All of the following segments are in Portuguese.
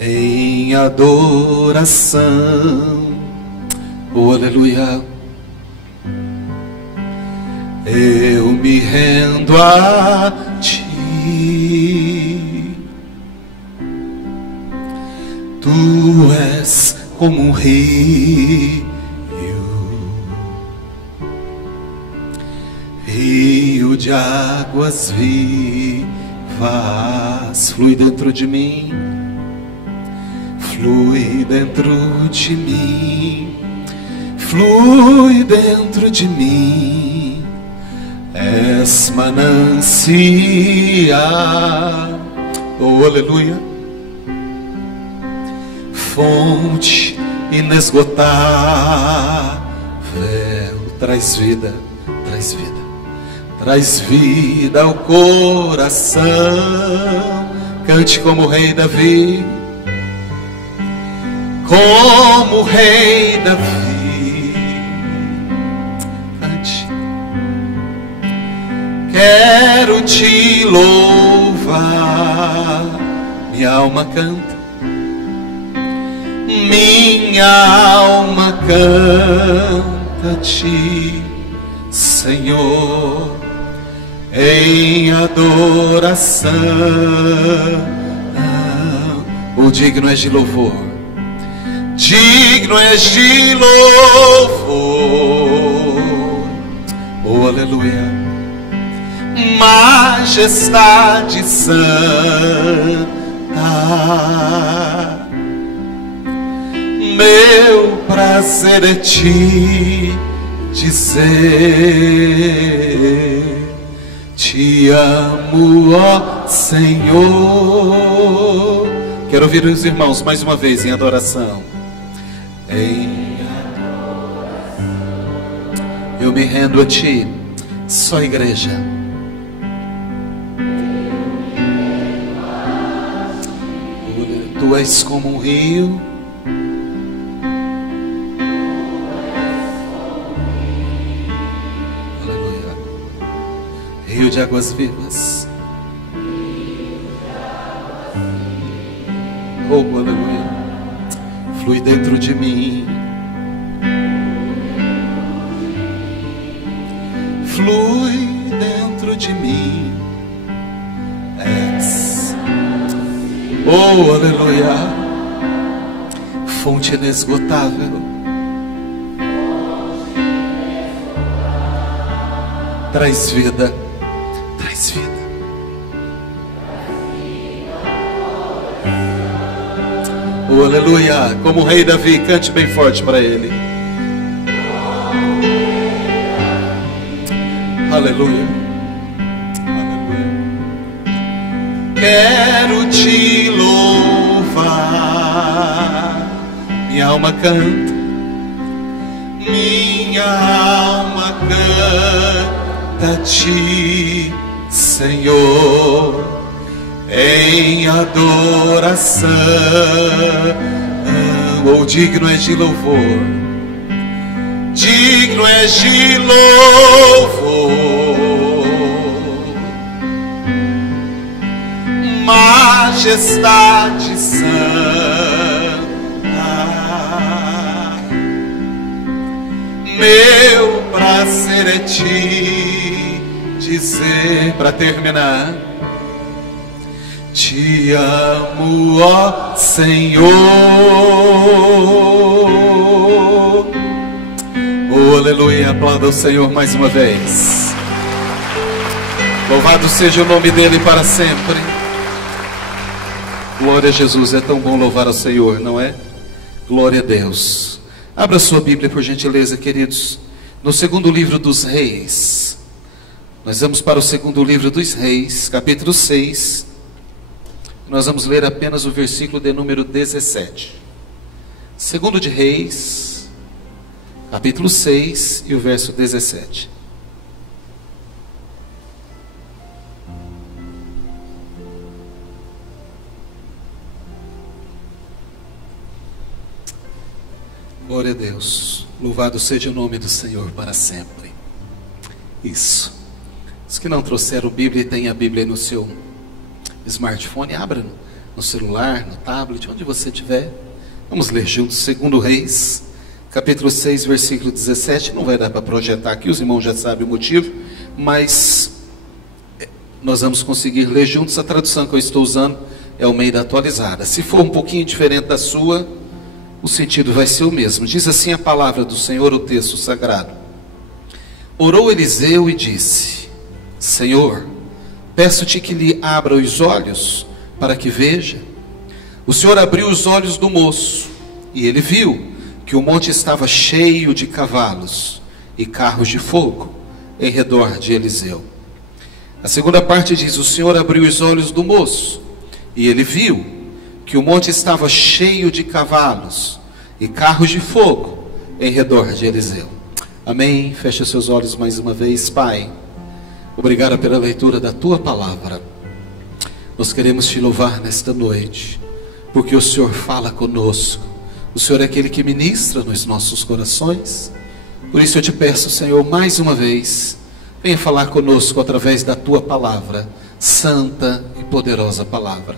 em adoração. Oh, aleluia. Eu me rendo a ti. Tu és como um rio, rio de águas vivas, flui dentro de mim, flui dentro de mim, flui dentro de mim. És manancial, oh aleluia, fonte inesgotável, traz vida, traz vida, traz vida ao coração. Cante como o rei Davi, como o rei Davi. Quero te louvar, minha alma canta, minha alma canta-te, Senhor, em adoração. O digno és de louvor, digno és de louvor, oh aleluia. Majestade santa, meu prazer é te dizer, te amo, ó Senhor. Quero ouvir os irmãos mais uma vez em adoração. Em adoração, eu me rendo a ti, só igreja. Tu és como um rio, aleluia, rio de águas vivas, oh aleluia, flui dentro de mim, flui dentro de mim. Oh, aleluia, fonte inesgotável, traz vida, traz vida. Oh, aleluia, como o rei Davi, cante bem forte para ele. Aleluia. Quero te louvar, minha alma canta, minha alma canta-te, Senhor, em adoração. Oh, digno és de louvor, digno és de louvor. Majestade santa, meu prazer é te dizer, para terminar, te amo, ó Senhor. Oh, aleluia, aplauda o Senhor mais uma vez. Louvado seja o nome dele para sempre. Glória a Jesus, é tão bom louvar ao Senhor, não é? Glória a Deus. Abra sua Bíblia, por gentileza, queridos, no segundo livro dos Reis. Nós vamos para o segundo livro dos Reis, capítulo 6. Nós vamos ler apenas o versículo de número 17. Segundo de Reis, capítulo 6 e o verso 17. Glória a Deus, louvado seja o nome do Senhor para sempre. Isso. Os que não trouxeram Bíblia e têm a Bíblia no seu smartphone, abra no celular, no tablet, onde você estiver. Vamos ler juntos, 2 Reis, capítulo 6, versículo 17. Não vai dar para projetar aqui, os irmãos já sabem o motivo, mas nós vamos conseguir ler juntos. A tradução que eu estou usando é o Almeida atualizada. Se for um pouquinho diferente da sua, o sentido vai ser o mesmo. Diz assim a palavra do Senhor, o texto sagrado. Orou Eliseu e disse: Senhor, peço-te que lhe abra os olhos para que veja. O Senhor abriu os olhos do moço e ele viu que o monte estava cheio de cavalos e carros de fogo em redor de Eliseu. A segunda parte diz: o Senhor abriu os olhos do moço e ele viu que o monte estava cheio de cavalos e carros de fogo em redor de Eliseu. Amém. Fecha seus olhos mais uma vez. Pai, obrigado pela leitura da tua palavra. Nós queremos te louvar nesta noite, porque o Senhor fala conosco. O Senhor é aquele que ministra nos nossos corações. Por isso eu te peço, Senhor, mais uma vez, venha falar conosco através da tua palavra, santa e poderosa palavra.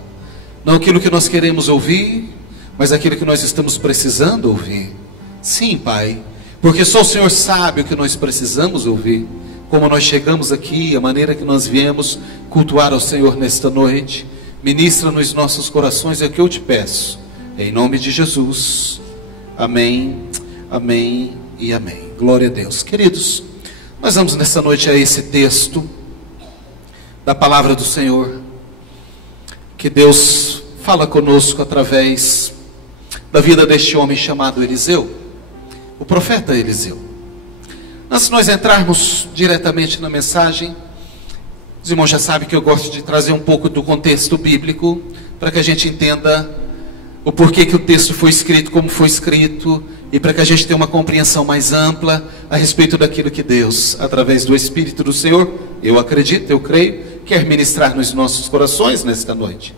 Não aquilo que nós queremos ouvir, mas aquilo que nós estamos precisando ouvir. Sim, Pai, porque só o Senhor sabe o que nós precisamos ouvir. Como nós chegamos aqui, a maneira que nós viemos cultuar ao Senhor nesta noite. Ministra nos nossos corações, é o que eu te peço, em nome de Jesus. Amém, amém e amém. Glória a Deus. Queridos, nós vamos nessa noite a esse texto da palavra do Senhor, que Deus fala conosco através da vida deste homem chamado Eliseu, o profeta Eliseu. Antes de nós entrarmos diretamente na mensagem, os irmãos já sabem que eu gosto de trazer um pouco do contexto bíblico, para que a gente entenda o porquê que o texto foi escrito como foi escrito, e para que a gente tenha uma compreensão mais ampla a respeito daquilo que Deus, através do Espírito do Senhor, eu acredito, eu creio, quer ministrar nos nossos corações nesta noite.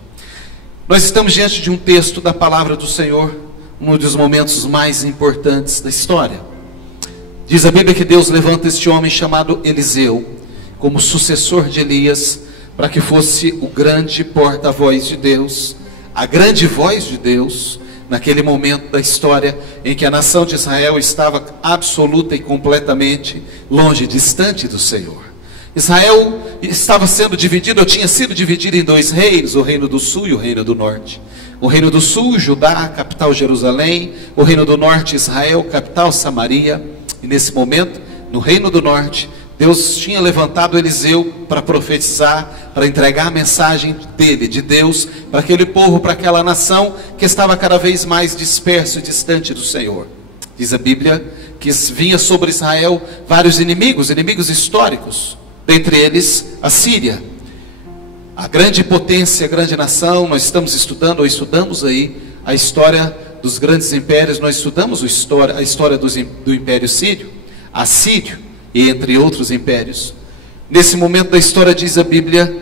Nós estamos diante de um texto da palavra do Senhor, um dos momentos mais importantes da história. Diz a Bíblia que Deus levanta este homem chamado Eliseu como sucessor de Elias, para que fosse o grande porta-voz de Deus, a grande voz de Deus, naquele momento da história em que a nação de Israel estava absoluta e completamente longe, distante do Senhor. Israel estava sendo dividido, ou tinha sido dividido em dois reinos, o reino do sul e o reino do norte. O reino do sul, Judá, capital Jerusalém; o reino do norte, Israel, capital Samaria. E nesse momento, no reino do norte, Deus tinha levantado Eliseu para profetizar, para entregar a mensagem dele, de Deus, para aquele povo, para aquela nação que estava cada vez mais disperso e distante do Senhor. Diz a Bíblia que vinha sobre Israel vários inimigos históricos, dentre eles a Síria, a grande potência, a grande nação. Nós estamos estudando, ou estudamos aí, a história dos grandes impérios. Nós estudamos a história do Império Sírio, Assírio, e entre outros impérios. Nesse momento da história, diz a Bíblia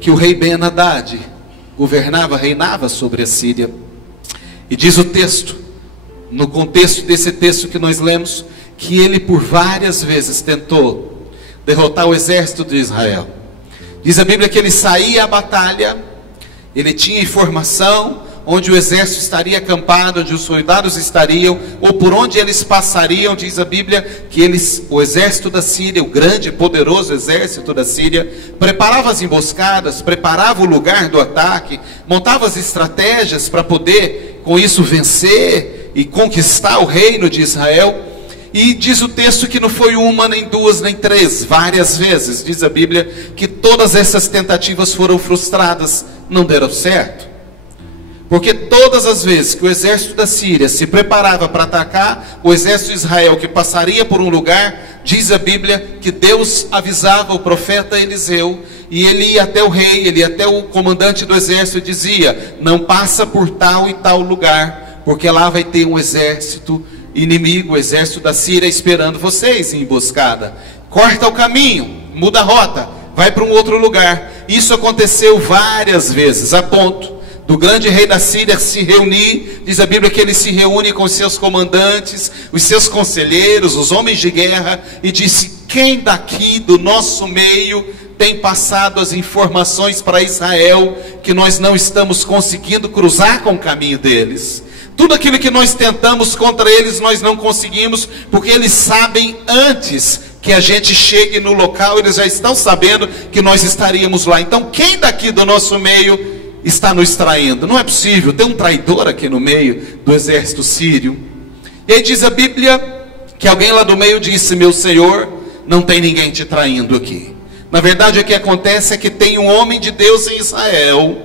que o rei Ben-Hadad reinava sobre a Síria. E diz o texto, no contexto desse texto que nós lemos, que ele por várias vezes tentou derrotar o exército de Israel. Diz a Bíblia que ele saía à batalha, ele tinha informação onde o exército estaria acampado, onde os soldados estariam, ou por onde eles passariam. Diz a Bíblia que o exército da Síria, o grande e poderoso exército da Síria, preparava as emboscadas, preparava o lugar do ataque, montava as estratégias para poder, com isso, vencer e conquistar o reino de Israel. E diz o texto que não foi uma, nem duas, nem três, várias vezes. Diz a Bíblia que todas essas tentativas foram frustradas, não deram certo. Porque todas as vezes que o exército da Síria se preparava para atacar o exército de Israel, que passaria por um lugar, diz a Bíblia que Deus avisava o profeta Eliseu, e ele ia até o rei, ele ia até o comandante do exército e dizia: não passa por tal e tal lugar, porque lá vai ter um exército inimigo, o exército da Síria, esperando vocês em emboscada. Corta o caminho, muda a rota, vai para um outro lugar. Isso aconteceu várias vezes, a ponto do grande rei da Síria se reunir. Diz a Bíblia que ele se reúne com os seus comandantes, os seus conselheiros, os homens de guerra, e disse: quem daqui do nosso meio tem passado as informações para Israel que nós não estamos conseguindo cruzar com o caminho deles. Tudo aquilo que nós tentamos contra eles, nós não conseguimos, porque eles sabem antes que a gente chegue no local, eles já estão sabendo que nós estaríamos lá. Então, quem daqui do nosso meio está nos traindo? Não é possível, tem um traidor aqui no meio do exército sírio. E aí diz a Bíblia que alguém lá do meio disse: meu Senhor, não tem ninguém te traindo aqui. Na verdade, o que acontece é que tem um homem de Deus em Israel,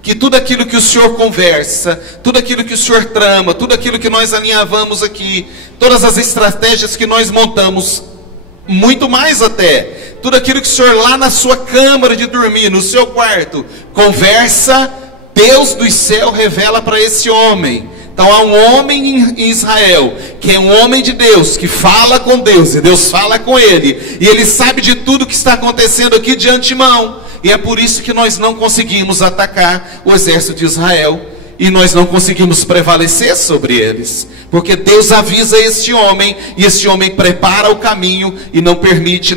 que tudo aquilo que o Senhor conversa, tudo aquilo que o Senhor trama, tudo aquilo que nós alinhavamos aqui, todas as estratégias que nós montamos, muito mais até, tudo aquilo que o Senhor lá na sua câmara de dormir, no seu quarto, conversa, Deus do céu revela para esse homem. Então há um homem em Israel, que é um homem de Deus, que fala com Deus, e Deus fala com ele, e ele sabe de tudo que está acontecendo aqui de antemão, e é por isso que nós não conseguimos atacar o exército de Israel, e nós não conseguimos prevalecer sobre eles, porque Deus avisa este homem, e este homem prepara o caminho, e não permite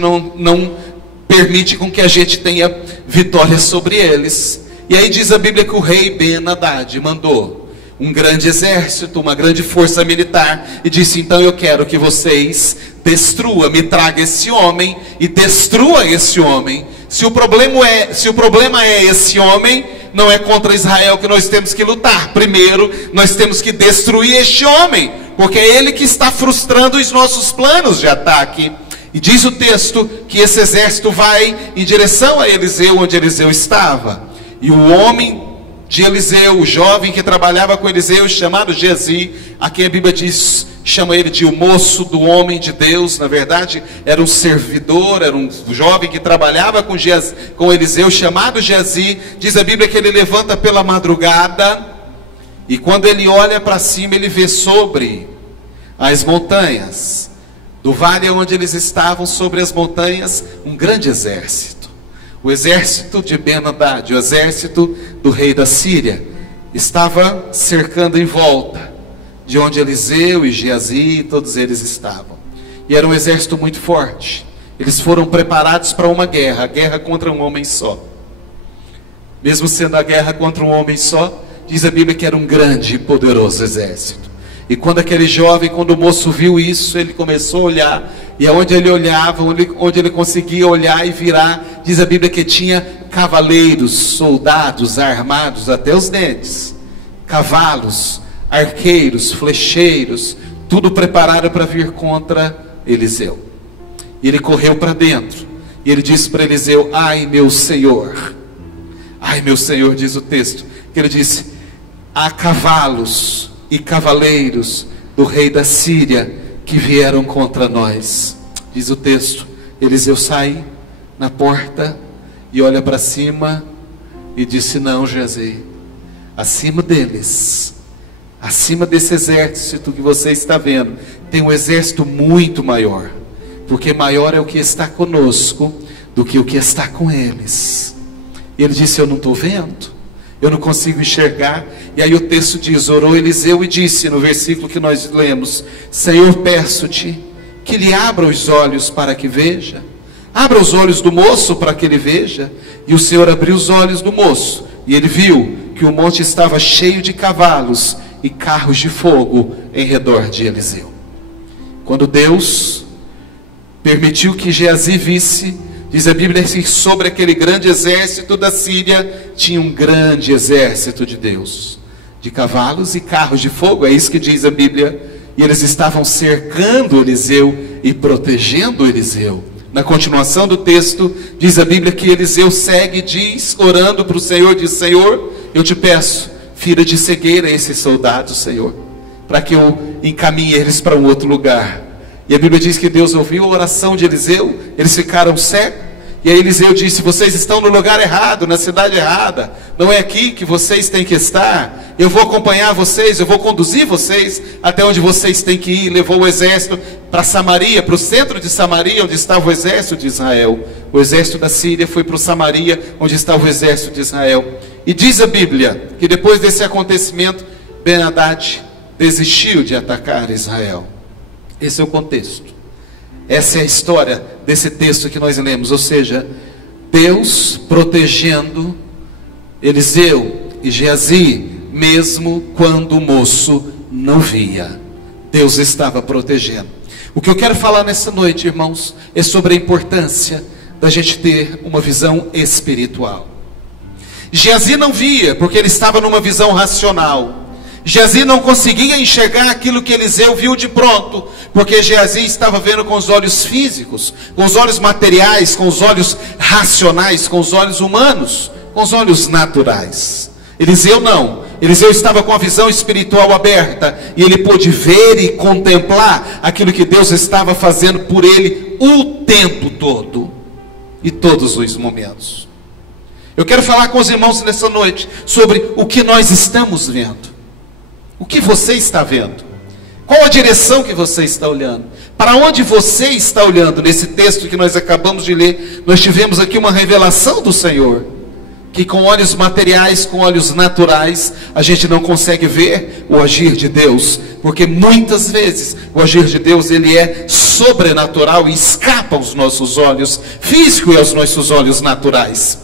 com que a gente tenha vitória sobre eles. E aí diz a Bíblia que o rei Ben-Hadad mandou um grande exército, uma grande força militar, e disse: então eu quero que vocês destruam, me traga esse homem e destrua esse homem. Se o problema é esse homem, não é contra Israel que nós temos que lutar. Primeiro, nós temos que destruir este homem, porque é ele que está frustrando os nossos planos de ataque. E diz o texto que esse exército vai em direção a Eliseu, onde Eliseu estava. E o homem de Eliseu, o jovem que trabalhava com Eliseu, chamado Geazi, a quem a Bíblia diz, chama ele de o moço do homem de Deus. Na verdade, era um servidor, era um jovem que trabalhava com Eliseu, chamado Geazi. Diz a Bíblia que ele levanta pela madrugada, e quando ele olha para cima, ele vê sobre as montanhas do vale onde eles estavam, sobre as montanhas, um grande exército. O exército de Ben-Hadad, o exército do rei da Síria, estava cercando em volta de onde Eliseu e Geazi, todos eles estavam. E era um exército muito forte. Eles foram preparados para uma guerra, a guerra contra um homem só. Mesmo sendo a guerra contra um homem só, diz a Bíblia que era um grande e poderoso exército. E quando aquele jovem, quando o moço viu isso, ele começou a olhar, e aonde ele olhava, onde ele conseguia olhar e virar, diz a Bíblia que tinha cavaleiros, soldados armados até os dentes, cavalos, arqueiros, flecheiros, tudo preparado para vir contra Eliseu. E ele correu para dentro, e ele disse para Eliseu: ai meu Senhor, diz o texto, que ele disse: há cavalos e cavaleiros do rei da Síria que vieram contra nós. Diz o texto, Eliseu sai na porta e olha para cima e disse: não, Geazi, acima deles, acima desse exército que você está vendo, tem um exército muito maior, porque maior é o que está conosco do que o que está com eles. E ele disse: eu não estou vendo, eu não consigo enxergar. E aí o texto diz: orou Eliseu e disse, no versículo que nós lemos: Senhor, peço-te que lhe abra os olhos para que veja. Abra os olhos do moço para que ele veja. E o Senhor abriu os olhos do moço, e ele viu que o monte estava cheio de cavalos e carros de fogo em redor de Eliseu. Quando Deus permitiu que Geazi visse, diz a Bíblia que sobre aquele grande exército da Síria tinha um grande exército de Deus, de cavalos e carros de fogo, é isso que diz a Bíblia. E eles estavam cercando Eliseu e protegendo Eliseu. Na continuação do texto, diz a Bíblia que Eliseu segue e diz, orando para o Senhor, diz: Senhor, eu te peço, fira de cegueira esses soldados, Senhor, para que eu encaminhe eles para um outro lugar. E a Bíblia diz que Deus ouviu a oração de Eliseu, eles ficaram cegos. E aí Eliseu disse: vocês estão no lugar errado, na cidade errada, não é aqui que vocês têm que estar. Eu vou acompanhar vocês, eu vou conduzir vocês até onde vocês têm que ir. Levou o exército para Samaria, para o centro de Samaria, onde estava o exército de Israel. O exército da Síria foi para Samaria, onde estava o exército de Israel. E diz a Bíblia que depois desse acontecimento, Ben-Hadad desistiu de atacar Israel. Esse é o contexto. Essa é a história desse texto que nós lemos. Ou seja, Deus protegendo Eliseu e Geazi, mesmo quando o moço não via. Deus estava protegendo. O que eu quero falar nessa noite, irmãos, é sobre a importância da gente ter uma visão espiritual. Geazi não via, porque ele estava numa visão racional. Geazi não conseguia enxergar aquilo que Eliseu viu de pronto, porque Geazi estava vendo com os olhos físicos, com os olhos materiais, com os olhos racionais, com os olhos humanos, com os olhos naturais. Eliseu não. Eliseu estava com a visão espiritual aberta, e ele pôde ver e contemplar aquilo que Deus estava fazendo por ele o tempo todo, e todos os momentos. Eu quero falar com os irmãos nessa noite sobre o que nós estamos vendo. O que você está vendo? Qual a direção que você está olhando? Para onde você está olhando? Nesse texto que nós acabamos de ler, nós tivemos aqui uma revelação do Senhor, que com olhos materiais, com olhos naturais, a gente não consegue ver o agir de Deus, porque muitas vezes o agir de Deus, ele é sobrenatural e escapa aos nossos olhos físicos e aos nossos olhos naturais.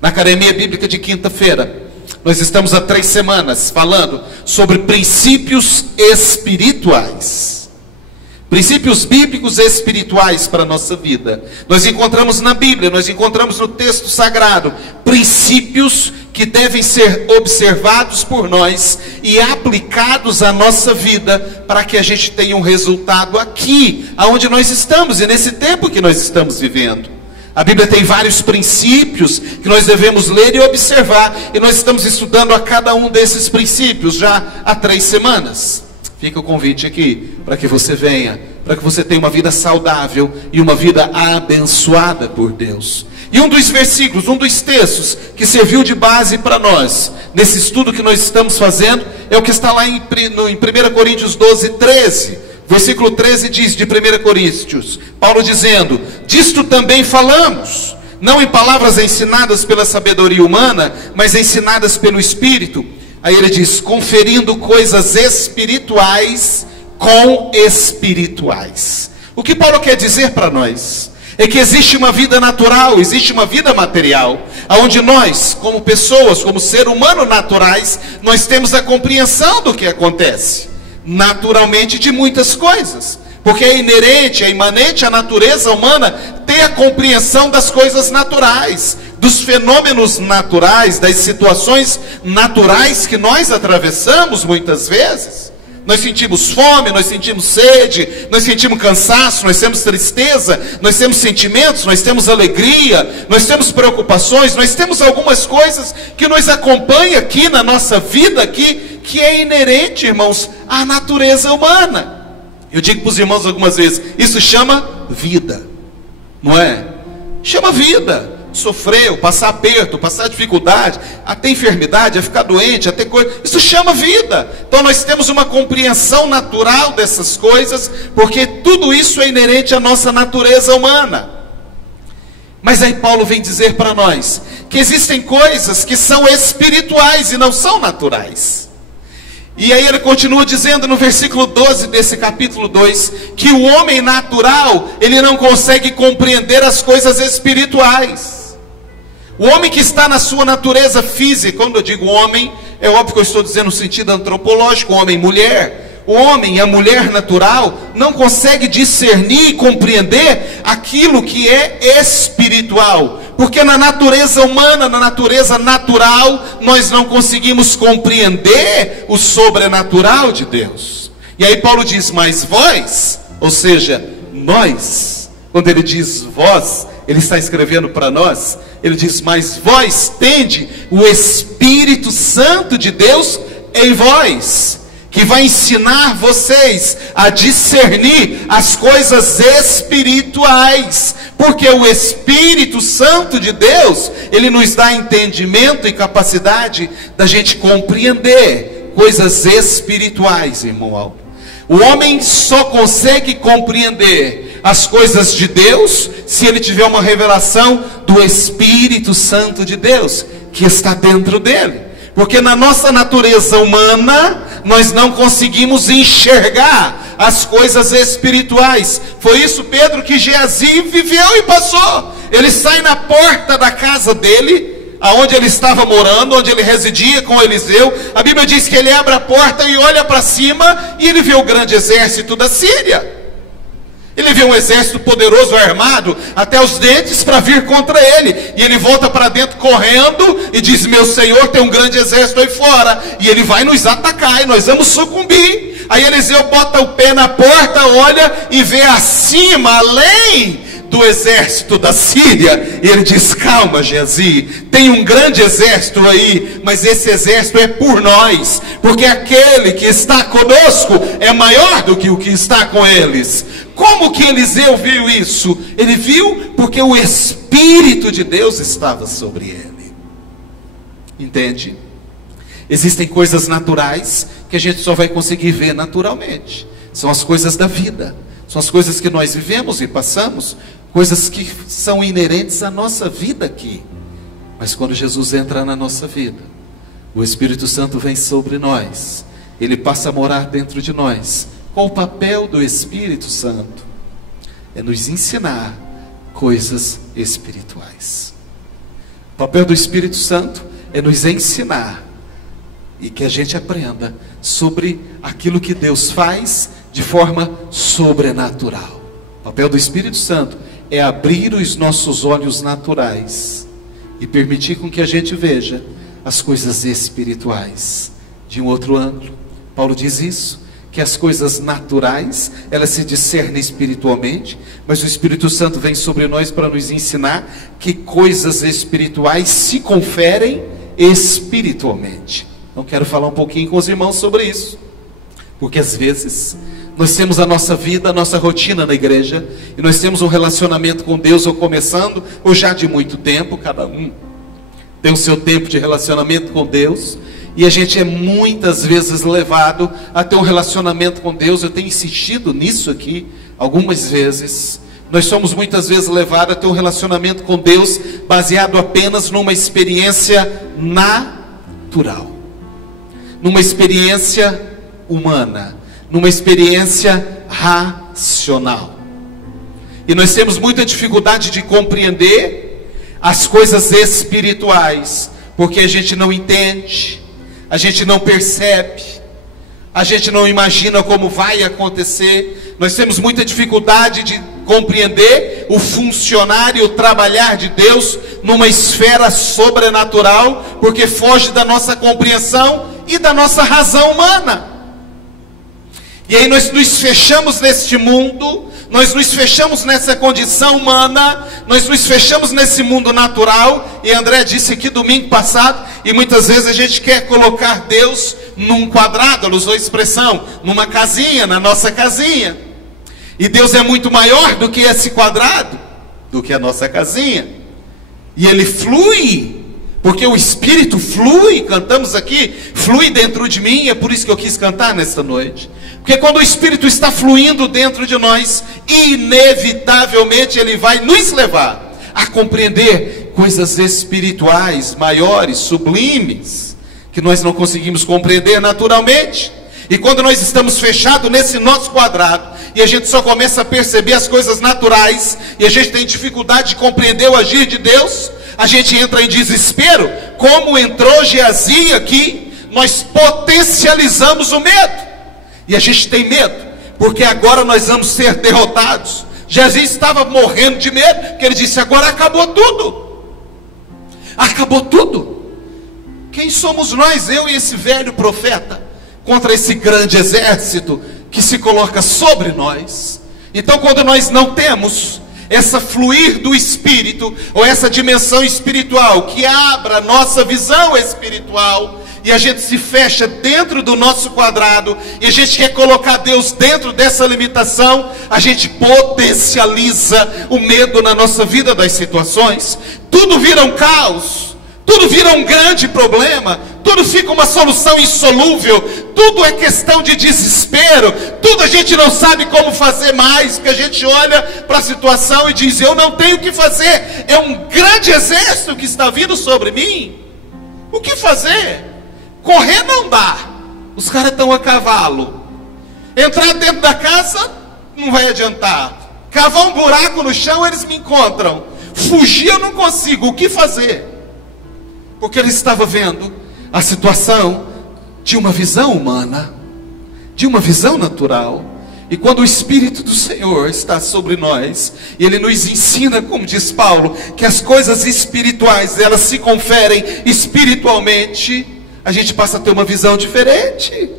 Na Academia Bíblica de quinta-feira, nós estamos há 3 semanas falando sobre princípios espirituais. Princípios bíblicos espirituais para a nossa vida. Nós encontramos na Bíblia, nós encontramos no texto sagrado, princípios que devem ser observados por nós e aplicados à nossa vida, para que a gente tenha um resultado aqui, aonde nós estamos e nesse tempo que nós estamos vivendo. A Bíblia tem vários princípios que nós devemos ler e observar, e nós estamos estudando a cada um desses princípios já há 3 semanas. Fica o convite aqui, para que você venha, para que você tenha uma vida saudável e uma vida abençoada por Deus. E um dos versículos, um dos textos que serviu de base para nós, nesse estudo que nós estamos fazendo, é o que está lá em 1 Coríntios 12, 13. Versículo 13 diz, de 1 Coríntios, Paulo dizendo: disto também falamos, não em palavras ensinadas pela sabedoria humana, mas ensinadas pelo Espírito. Aí ele diz, conferindo coisas espirituais com espirituais. O que Paulo quer dizer para nós é que existe uma vida natural, existe uma vida material, onde nós, como pessoas, como ser humano naturais, nós temos a compreensão do que acontece naturalmente de muitas coisas, porque é inerente, é imanente à natureza humana ter a compreensão das coisas naturais, dos fenômenos naturais, das situações naturais que nós atravessamos muitas vezes. Nós sentimos fome, nós sentimos sede, nós sentimos cansaço, nós temos tristeza, nós temos sentimentos, nós temos alegria, nós temos preocupações, nós temos algumas coisas que nos acompanham aqui na nossa vida aqui, que é inerente, irmãos, à natureza humana. Eu digo para os irmãos algumas vezes, isso chama vida, não é? Chama vida. Sofrer, passar aperto, passar dificuldade, até enfermidade, a ficar doente, até coisa, isso chama vida. Então nós temos uma compreensão natural dessas coisas, porque tudo isso é inerente à nossa natureza humana. Mas aí Paulo vem dizer para nós que existem coisas que são espirituais e não são naturais. E aí ele continua dizendo no versículo 12 desse capítulo 2, que o homem natural, ele não consegue compreender as coisas espirituais. O homem que está na sua natureza física, quando eu digo homem, é óbvio que eu estou dizendo no sentido antropológico, homem e mulher. O homem e a mulher natural não consegue discernir e compreender aquilo que é espiritual, porque na natureza humana, na natureza natural, nós não conseguimos compreender o sobrenatural de Deus. E aí Paulo diz, mas vós, ou seja, nós, quando ele diz vós, ele está escrevendo para nós, ele diz, mas vós tende o Espírito Santo de Deus em vós, que vai ensinar vocês a discernir as coisas espirituais, porque o Espírito Santo de Deus, ele nos dá entendimento e capacidade da gente compreender coisas espirituais, irmão Aldo. O homem só consegue compreender as coisas de Deus se ele tiver uma revelação do Espírito Santo de Deus que está dentro dele, porque na nossa natureza humana nós não conseguimos enxergar as coisas espirituais. Foi isso, Pedro, que Geazi viveu e passou. ele sai na porta da casa dele, aonde ele estava morando, onde ele residia com Eliseu. A Bíblia diz que ele abre a porta e olha para cima, e ele vê o grande exército da Síria. Ele vê um exército poderoso armado até os dentes para vir contra ele. E ele volta para dentro correndo e diz: meu Senhor, tem um grande exército aí fora, e ele vai nos atacar e nós vamos sucumbir. Aí Eliseu bota o pé na porta, olha e vê acima, além do exército da Síria, e ele diz: calma, Geazi, tem um grande exército aí, mas esse exército é por nós, porque aquele que está conosco é maior do que o que está com eles. Como que Eliseu viu isso? Ele viu porque o Espírito de Deus estava sobre ele. Entende? Existem coisas naturais que a gente só vai conseguir ver naturalmente. São as coisas da vida, são as coisas que nós vivemos e passamos, coisas que são inerentes à nossa vida aqui. Mas quando Jesus entra na nossa vida, o Espírito Santo vem sobre nós, ele passa a morar dentro de nós. Qual o papel do Espírito Santo? É nos ensinar coisas espirituais. O papel do Espírito Santo é nos ensinar e que a gente aprenda sobre aquilo que Deus faz de forma sobrenatural. O papel do Espírito Santo é abrir os nossos olhos naturais e permitir com que a gente veja as coisas espirituais de um outro ângulo. Paulo diz isso, que as coisas naturais, elas se discernem espiritualmente, mas o Espírito Santo vem sobre nós para nos ensinar que coisas espirituais se conferem espiritualmente. Então quero falar um pouquinho com os irmãos sobre isso, porque às vezes nós temos a nossa vida, a nossa rotina na igreja, e nós temos um relacionamento com Deus, ou começando, ou já de muito tempo, cada um tem o seu tempo de relacionamento com Deus, e a gente é muitas vezes levado a ter um relacionamento com Deus. Eu tenho insistido nisso aqui algumas vezes. Nós somos muitas vezes levados a ter um relacionamento com Deus baseado apenas numa experiência natural, numa experiência humana, numa experiência racional. E nós temos muita dificuldade de compreender as coisas espirituais, porque a gente não entende, a gente não percebe, a gente não imagina como vai acontecer. Nós temos muita dificuldade de compreender o funcionar e o trabalhar de Deus numa esfera sobrenatural, porque foge da nossa compreensão e da nossa razão humana. E aí nós nos fechamos neste mundo, nós nos fechamos nessa condição humana, nós nos fechamos nesse mundo natural. E André disse aqui domingo passado, e muitas vezes a gente quer colocar Deus num quadrado, ela usou a expressão, numa casinha, na nossa casinha. E Deus é muito maior do que esse quadrado, do que a nossa casinha. E Ele flui, porque o Espírito flui, cantamos aqui, flui dentro de mim. É por isso que eu quis cantar nesta noite, porque quando o Espírito está fluindo dentro de nós, inevitavelmente Ele vai nos levar a compreender coisas espirituais maiores, sublimes, que nós não conseguimos compreender naturalmente. E quando nós estamos fechados nesse nosso quadrado, e a gente só começa a perceber as coisas naturais, e a gente tem dificuldade de compreender o agir de Deus, a gente entra em desespero, como entrou Geazi aqui. Nós potencializamos o medo, e a gente tem medo, porque agora nós vamos ser derrotados. Geazi estava morrendo de medo, porque ele disse: agora acabou tudo, acabou tudo. Quem somos nós, eu e esse velho profeta, contra esse grande exército que se coloca sobre nós? Então, quando nós não temos essa fluir do Espírito, ou essa dimensão espiritual que abra a nossa visão espiritual, e a gente se fecha dentro do nosso quadrado, e a gente quer colocar Deus dentro dessa limitação, a gente potencializa o medo na nossa vida das situações. Tudo vira um caos, tudo vira um grande problema, tudo fica uma solução insolúvel, tudo é questão de desespero, tudo a gente não sabe como fazer mais, porque a gente olha para a situação e diz: eu não tenho o que fazer, é um grande exército que está vindo sobre mim. O que fazer? Correr não dá, os caras estão a cavalo. Entrar dentro da casa não vai adiantar. Cavar um buraco no chão, eles me encontram. Fugir eu não consigo, o que fazer? Porque ele estava vendo a situação de uma visão humana, de uma visão natural. E quando o Espírito do Senhor está sobre nós, e Ele nos ensina, como diz Paulo, que as coisas espirituais, elas se conferem espiritualmente, a gente passa a ter uma visão diferente.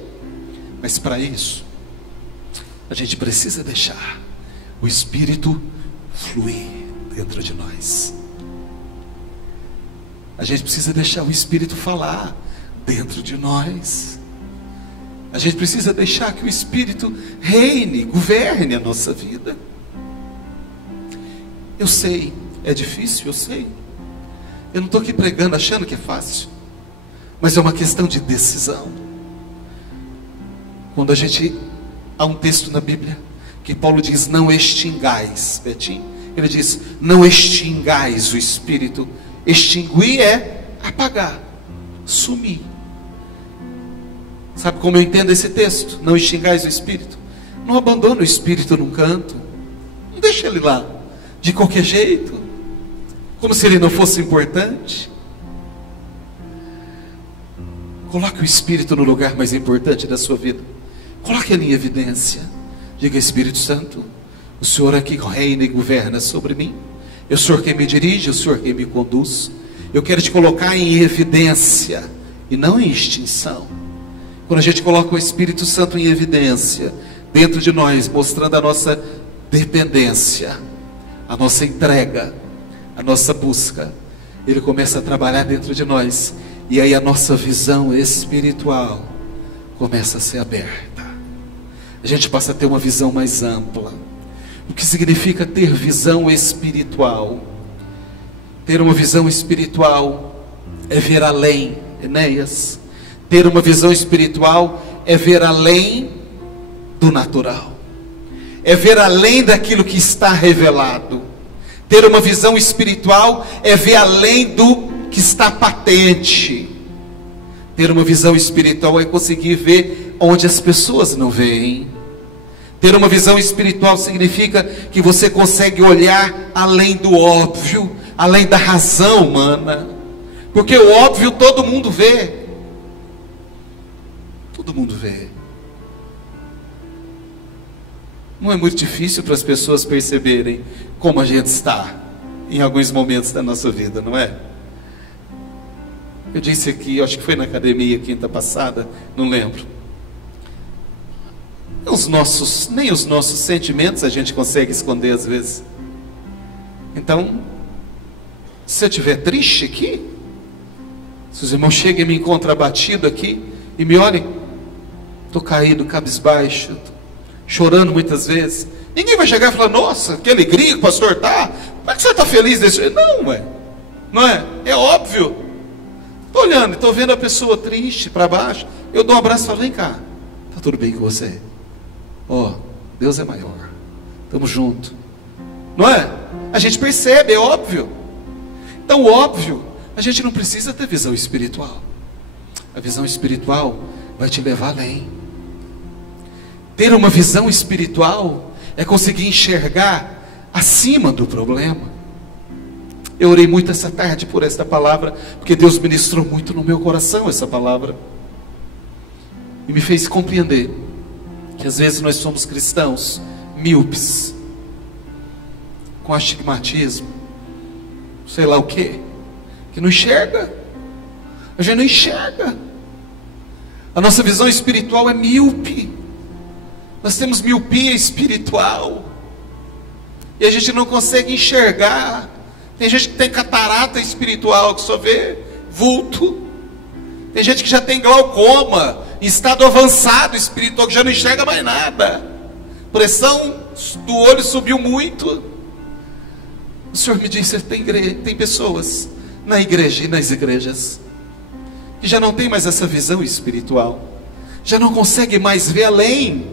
Mas para isso, a gente precisa deixar o Espírito fluir dentro de nós. A gente precisa deixar o Espírito falar dentro de nós. A gente precisa deixar que o Espírito reine, governe a nossa vida. Eu sei, é difícil, eu sei. Eu não estou aqui pregando achando que é fácil. Mas é uma questão de decisão. Quando há um texto na Bíblia que Paulo diz, não extingais, Betinho. Ele diz, não extingais o Espírito. Extinguir é apagar, sumir. Sabe como eu entendo esse texto? Não extingais o Espírito. Não abandona o Espírito num canto. Não deixa ele lá, de qualquer jeito. Como se ele não fosse importante. Coloque o Espírito no lugar mais importante da sua vida. Coloque ele em evidência. Diga, Espírito Santo, o Senhor aqui reina e governa sobre mim. É o Senhor quem me dirige, é o Senhor quem me conduz. Eu quero te colocar em evidência e não em extinção. Quando a gente coloca o Espírito Santo em evidência dentro de nós, mostrando a nossa dependência, a nossa entrega, a nossa busca, Ele começa a trabalhar dentro de nós. E aí a nossa visão espiritual começa a ser aberta. A gente passa a ter uma visão mais ampla. O que significa ter visão espiritual? Ter uma visão espiritual é ver além, Enéas. Ter uma visão espiritual é ver além do natural. É ver além daquilo que está revelado. Ter uma visão espiritual é ver além do que está patente. Ter uma visão espiritual é conseguir ver onde as pessoas não veem. Ter uma visão espiritual significa que você consegue olhar além do óbvio, além da razão humana. Porque o óbvio todo mundo vê. Todo mundo vê. Não é muito difícil para as pessoas perceberem como a gente está em alguns momentos da nossa vida, não é? Eu disse aqui, acho que foi na academia quinta passada, não lembro. Nem os nossos sentimentos a gente consegue esconder às vezes. Então, se eu estiver triste aqui, se os irmãos chegam e me encontram abatido aqui, e me olhem, estou caído, cabisbaixo, chorando muitas vezes, ninguém vai chegar e falar, nossa, que alegria que o pastor está, como é que você está feliz desse jeito? Não é? É óbvio. Estou olhando, estou vendo a pessoa triste, para baixo, eu dou um abraço e falo, vem cá, está tudo bem com você? Deus é maior, estamos juntos, não é? A gente percebe, é óbvio. Então, óbvio, a gente não precisa ter visão espiritual. A visão espiritual vai te levar além. Ter uma visão espiritual é conseguir enxergar acima do problema. Eu orei muito essa tarde por esta palavra, porque Deus ministrou muito no meu coração essa palavra, e me fez compreender que às vezes nós somos cristãos míopes, com astigmatismo, sei lá o que não enxerga. A gente não enxerga. A nossa visão espiritual é míope. Nós temos miopia espiritual e a gente não consegue enxergar. Tem gente que tem catarata espiritual, que só vê vulto. Tem gente que já tem glaucoma, em estado avançado espiritual, que já não enxerga mais nada. Pressão do olho subiu muito. O Senhor me disse, tem pessoas na igreja e nas igrejas que já não tem mais essa visão espiritual, já não consegue mais ver além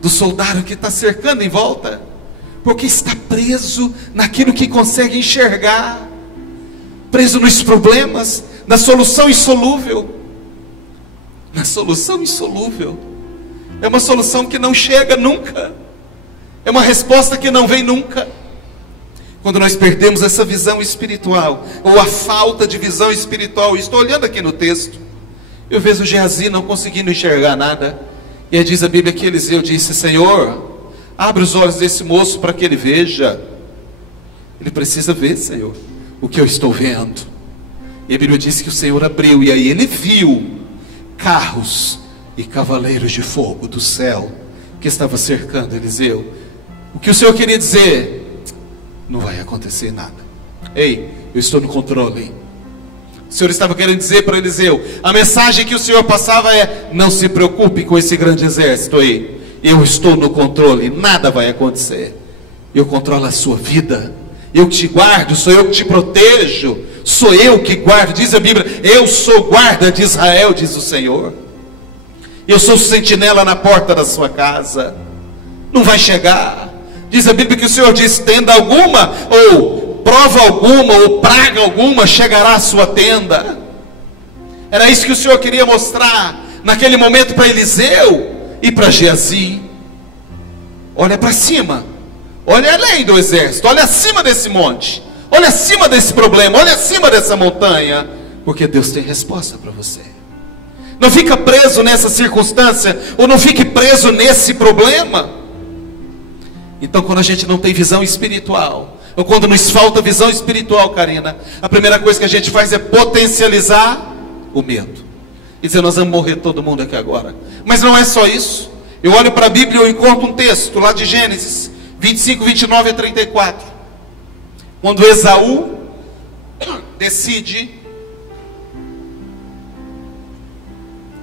do soldado que está cercando em volta, porque está preso naquilo que consegue enxergar, preso nos problemas, na solução insolúvel. Na solução insolúvel. É uma solução que não chega nunca, é uma resposta que não vem nunca. Quando nós perdemos essa visão espiritual, ou a falta de visão espiritual. Estou olhando aqui no texto, eu vejo Geazi não conseguindo enxergar nada. E aí diz a Bíblia que Eliseu disse: Senhor, abre os olhos desse moço para que ele veja. Ele precisa ver, Senhor, o que eu estou vendo. E a Bíblia diz que o Senhor abriu, e aí ele viu carros e cavaleiros de fogo do céu que estava cercando Eliseu. O que o Senhor queria dizer? Não vai acontecer nada. Ei, eu estou no controle. O Senhor estava querendo dizer para Eliseu, a mensagem que o Senhor passava é: não se preocupe com esse grande exército aí, eu estou no controle, nada vai acontecer. Eu controlo a sua vida, eu te guardo, sou eu que te protejo, sou eu que guardo. Diz a Bíblia: eu sou guarda de Israel, diz o Senhor. Eu sou sentinela na porta da sua casa. Não vai chegar. Diz a Bíblia que o Senhor diz: tenda alguma, ou prova alguma, ou praga alguma chegará à sua tenda. Era isso que o Senhor queria mostrar naquele momento para Eliseu e para Geazi. Olha para cima, olha além do exército, olha acima desse monte, olha acima desse problema, olha acima dessa montanha, porque Deus tem resposta para você. Não fica preso nessa circunstância, ou não fique preso nesse problema. Então, quando a gente não tem visão espiritual, ou quando nos falta visão espiritual, Karina, a primeira coisa que a gente faz é potencializar o medo. E dizer: nós vamos morrer todo mundo aqui agora. Mas não é só isso. Eu olho para a Bíblia e eu encontro um texto lá de Gênesis 25, 29 a 34. Quando Esaú decide...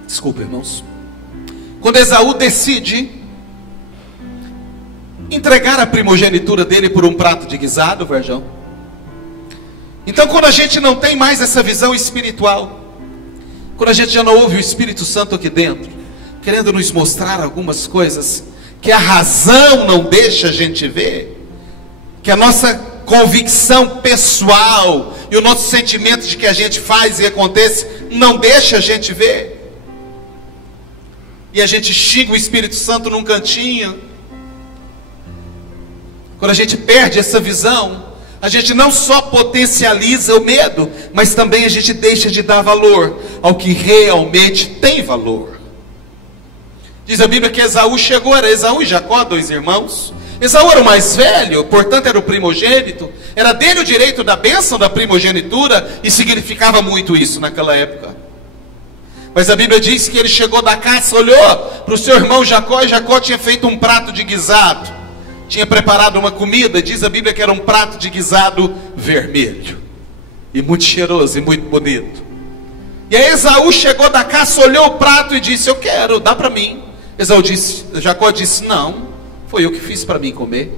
Desculpa, irmãos. Quando Esaú decide entregar a primogenitura dele por um prato de guisado, Varjão. Então, quando a gente não tem mais essa visão espiritual, quando a gente já não ouve o Espírito Santo aqui dentro, querendo nos mostrar algumas coisas que a razão não deixa a gente ver, que a nossa convicção pessoal e o nosso sentimento de que a gente faz e acontece não deixa a gente ver, e a gente xinga o Espírito Santo num cantinho. Quando a gente perde essa visão, a gente não só potencializa o medo, mas também a gente deixa de dar valor ao que realmente tem valor. Diz a Bíblia que Esaú chegou, era Esaú e Jacó, dois irmãos. Esaú era o mais velho, portanto era o primogênito, era dele o direito da bênção da primogenitura, e significava muito isso naquela época. Mas a Bíblia diz que ele chegou da caça, olhou para o seu irmão Jacó, e Jacó tinha feito um prato de guisado, tinha preparado uma comida. Diz a Bíblia que era um prato de guisado vermelho, e muito cheiroso e muito bonito. E aí Esaú chegou da caça, olhou o prato e disse: eu quero, dá para mim. Jacó disse: não, foi eu que fiz para mim comer.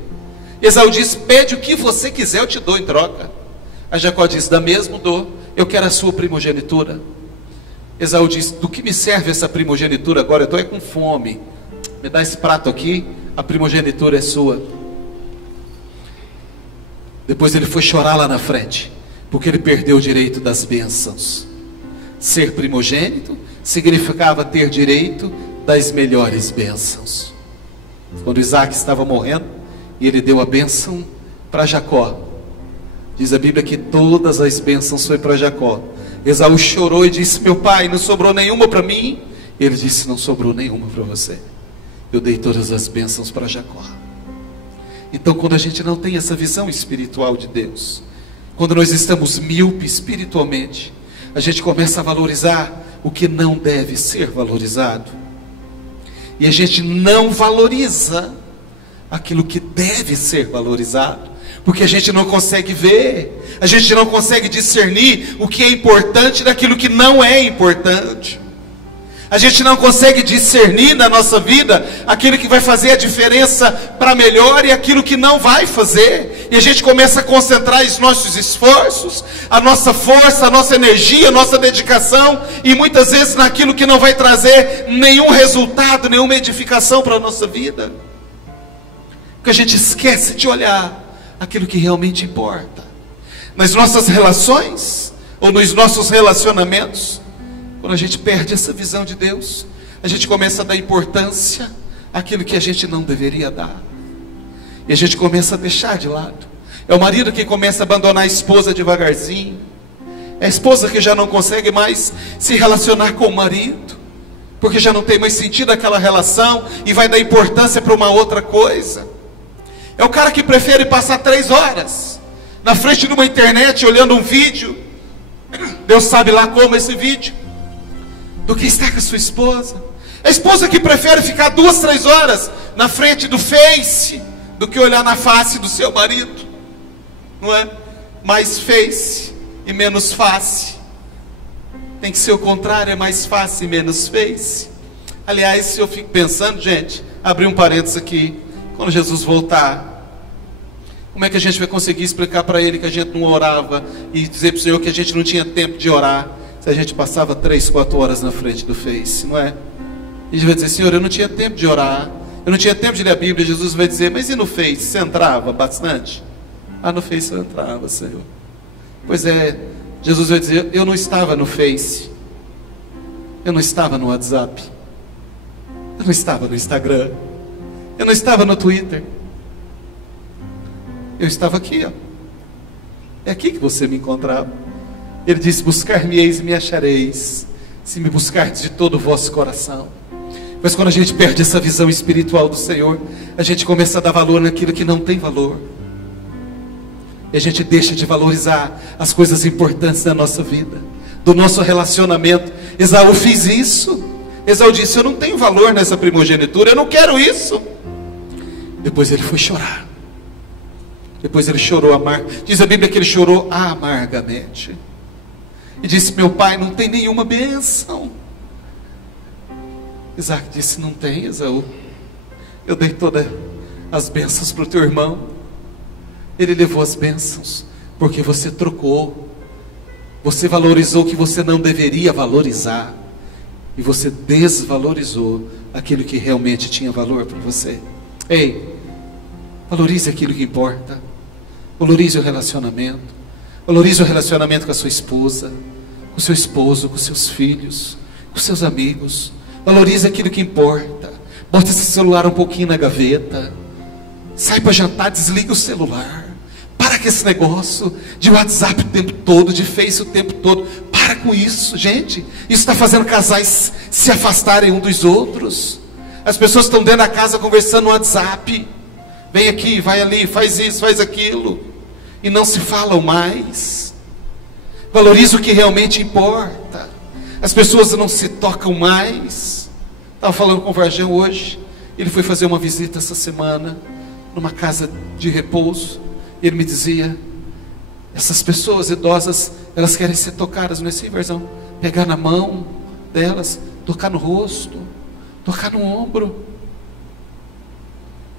Esaú disse: pede o que você quiser, eu te dou em troca. Aí Jacó disse: dá mesmo, dou, eu quero a sua primogenitura. Esaú disse: do que me serve essa primogenitura agora? Eu estou com fome, me dá esse prato aqui, a primogenitura é sua. Depois ele foi chorar lá na frente, porque ele perdeu o direito das bênçãos. Ser primogênito significava ter direito das melhores bênçãos. Quando Isaac estava morrendo, e ele deu a bênção para Jacó, diz a Bíblia que todas as bênçãos foi para Jacó. Esaú chorou e disse: meu pai, não sobrou nenhuma para mim? Ele disse: não sobrou nenhuma para você, eu dei todas as bênçãos para Jacó. Então, quando a gente não tem essa visão espiritual de Deus, quando nós estamos míopes espiritualmente, a gente começa a valorizar o que não deve ser valorizado, e a gente não valoriza aquilo que deve ser valorizado, porque a gente não consegue ver, a gente não consegue discernir o que é importante daquilo que não é importante. A gente não consegue discernir na nossa vida aquilo que vai fazer a diferença para melhor e aquilo que não vai fazer. E a gente começa a concentrar os nossos esforços, a nossa força, a nossa energia, a nossa dedicação, e muitas vezes naquilo que não vai trazer nenhum resultado, nenhuma edificação para a nossa vida. Porque a gente esquece de olhar aquilo que realmente importa. Nas nossas relações, ou nos nossos relacionamentos, quando a gente perde essa visão de Deus, a gente começa a dar importância àquilo que a gente não deveria dar, e a gente começa a deixar de lado. É o marido que começa a abandonar a esposa devagarzinho. É a esposa que já não consegue mais se relacionar com o marido, porque já não tem mais sentido aquela relação e vai dar importância para uma outra coisa. É o cara que prefere passar 3 horas na frente de uma internet olhando um vídeo, Deus sabe lá como esse vídeo, do que estar com a sua esposa. É a esposa que prefere ficar 2, 3 horas na frente do Face do que olhar na face do seu marido, não é? Mais Face e menos face. Tem que ser o contrário, é mais face e menos Face. Aliás, eu fico pensando, gente, abrir um parênteses aqui, quando Jesus voltar, como é que a gente vai conseguir explicar para Ele que a gente não orava e dizer para o Senhor que a gente não tinha tempo de orar, se a gente passava 3, 4 horas na frente do Face, não é? E a gente vai dizer: Senhor, eu não tinha tempo de orar, eu não tinha tempo de ler a Bíblia. Jesus vai dizer: mas e no Face, você entrava bastante? Ah, no Face eu entrava, Senhor. Pois é, Jesus vai dizer: eu não estava no Face, eu não estava no WhatsApp, eu não estava no Instagram, eu não estava no Twitter, eu estava aqui, ó. É aqui que você me encontrava. Ele disse: buscar-me-eis e me achareis, se me buscardes de todo o vosso coração. Mas quando a gente perde essa visão espiritual do Senhor, a gente começa a dar valor naquilo que não tem valor, e a gente deixa de valorizar as coisas importantes da nossa vida, do nosso relacionamento. Esaú fez isso. Esaú disse: eu não tenho valor nessa primogenitura, eu não quero isso. Depois ele foi chorar. Depois ele chorou diz a Bíblia que ele chorou amargamente. E disse: meu pai, não tem nenhuma bênção. Isaac disse: não tem, Esaú. Eu dei todas as bênçãos para o teu irmão. Ele levou as bênçãos, porque você trocou. Você valorizou o que você não deveria valorizar, e você desvalorizou aquilo que realmente tinha valor para você. Ei, valorize aquilo que importa. Valorize o relacionamento. Valorize o relacionamento com a sua esposa, com o seu esposo, com os seus filhos, com os seus amigos. Valorize aquilo que importa. Bota esse celular um pouquinho na gaveta. Sai para jantar, desliga o celular. Para com esse negócio de WhatsApp o tempo todo, de Face o tempo todo. Para com isso, gente. Isso está fazendo casais se afastarem um dos outros. As pessoas estão dentro da casa conversando no WhatsApp. Vem aqui, vai ali, faz isso, faz aquilo. E não se falam mais. Valorize o que realmente importa. As pessoas não se tocam mais. Estava falando com o Varjão hoje. Ele foi fazer uma visita essa semana numa casa de repouso. Ele me dizia: essas pessoas idosas, elas querem ser tocadas, não é assim, Varjão? Pegar na mão delas, tocar no rosto, tocar no ombro.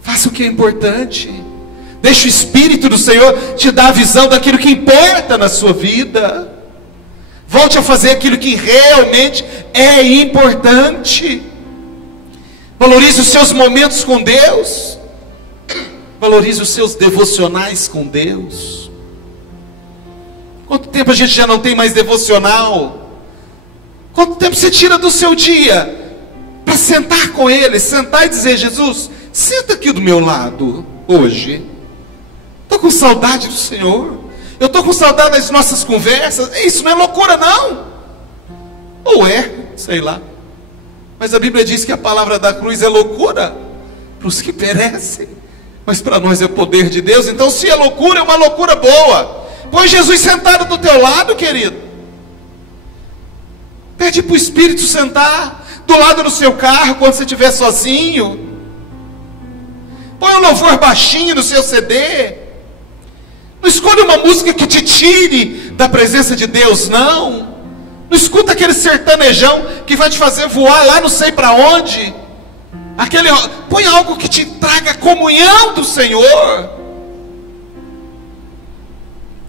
Faça o que é importante. Deixe o Espírito do Senhor te dar a visão daquilo que importa na sua vida. Volte a fazer aquilo que realmente é importante. Valorize os seus momentos com Deus. Valorize os seus devocionais com Deus. Quanto tempo a gente já não tem mais devocional? Quanto tempo você tira do seu dia para sentar com Ele, sentar e dizer: Jesus, senta aqui do meu lado hoje. Estou com saudade do Senhor. Eu estou com saudade das nossas conversas. Isso não é loucura, não. Ou é, sei lá. Mas a Bíblia diz que a palavra da cruz é loucura para os que perecem, mas para nós é o poder de Deus. Então, se é loucura, é uma loucura boa. Põe Jesus sentado do teu lado, querido. Pede para o Espírito sentar do lado do seu carro quando você estiver sozinho. Põe um louvor baixinho no seu CD. Não escolha uma música que te tire da presença de Deus, não. Não escuta aquele sertanejão que vai te fazer voar lá não sei para onde. Põe algo que te traga a comunhão do Senhor.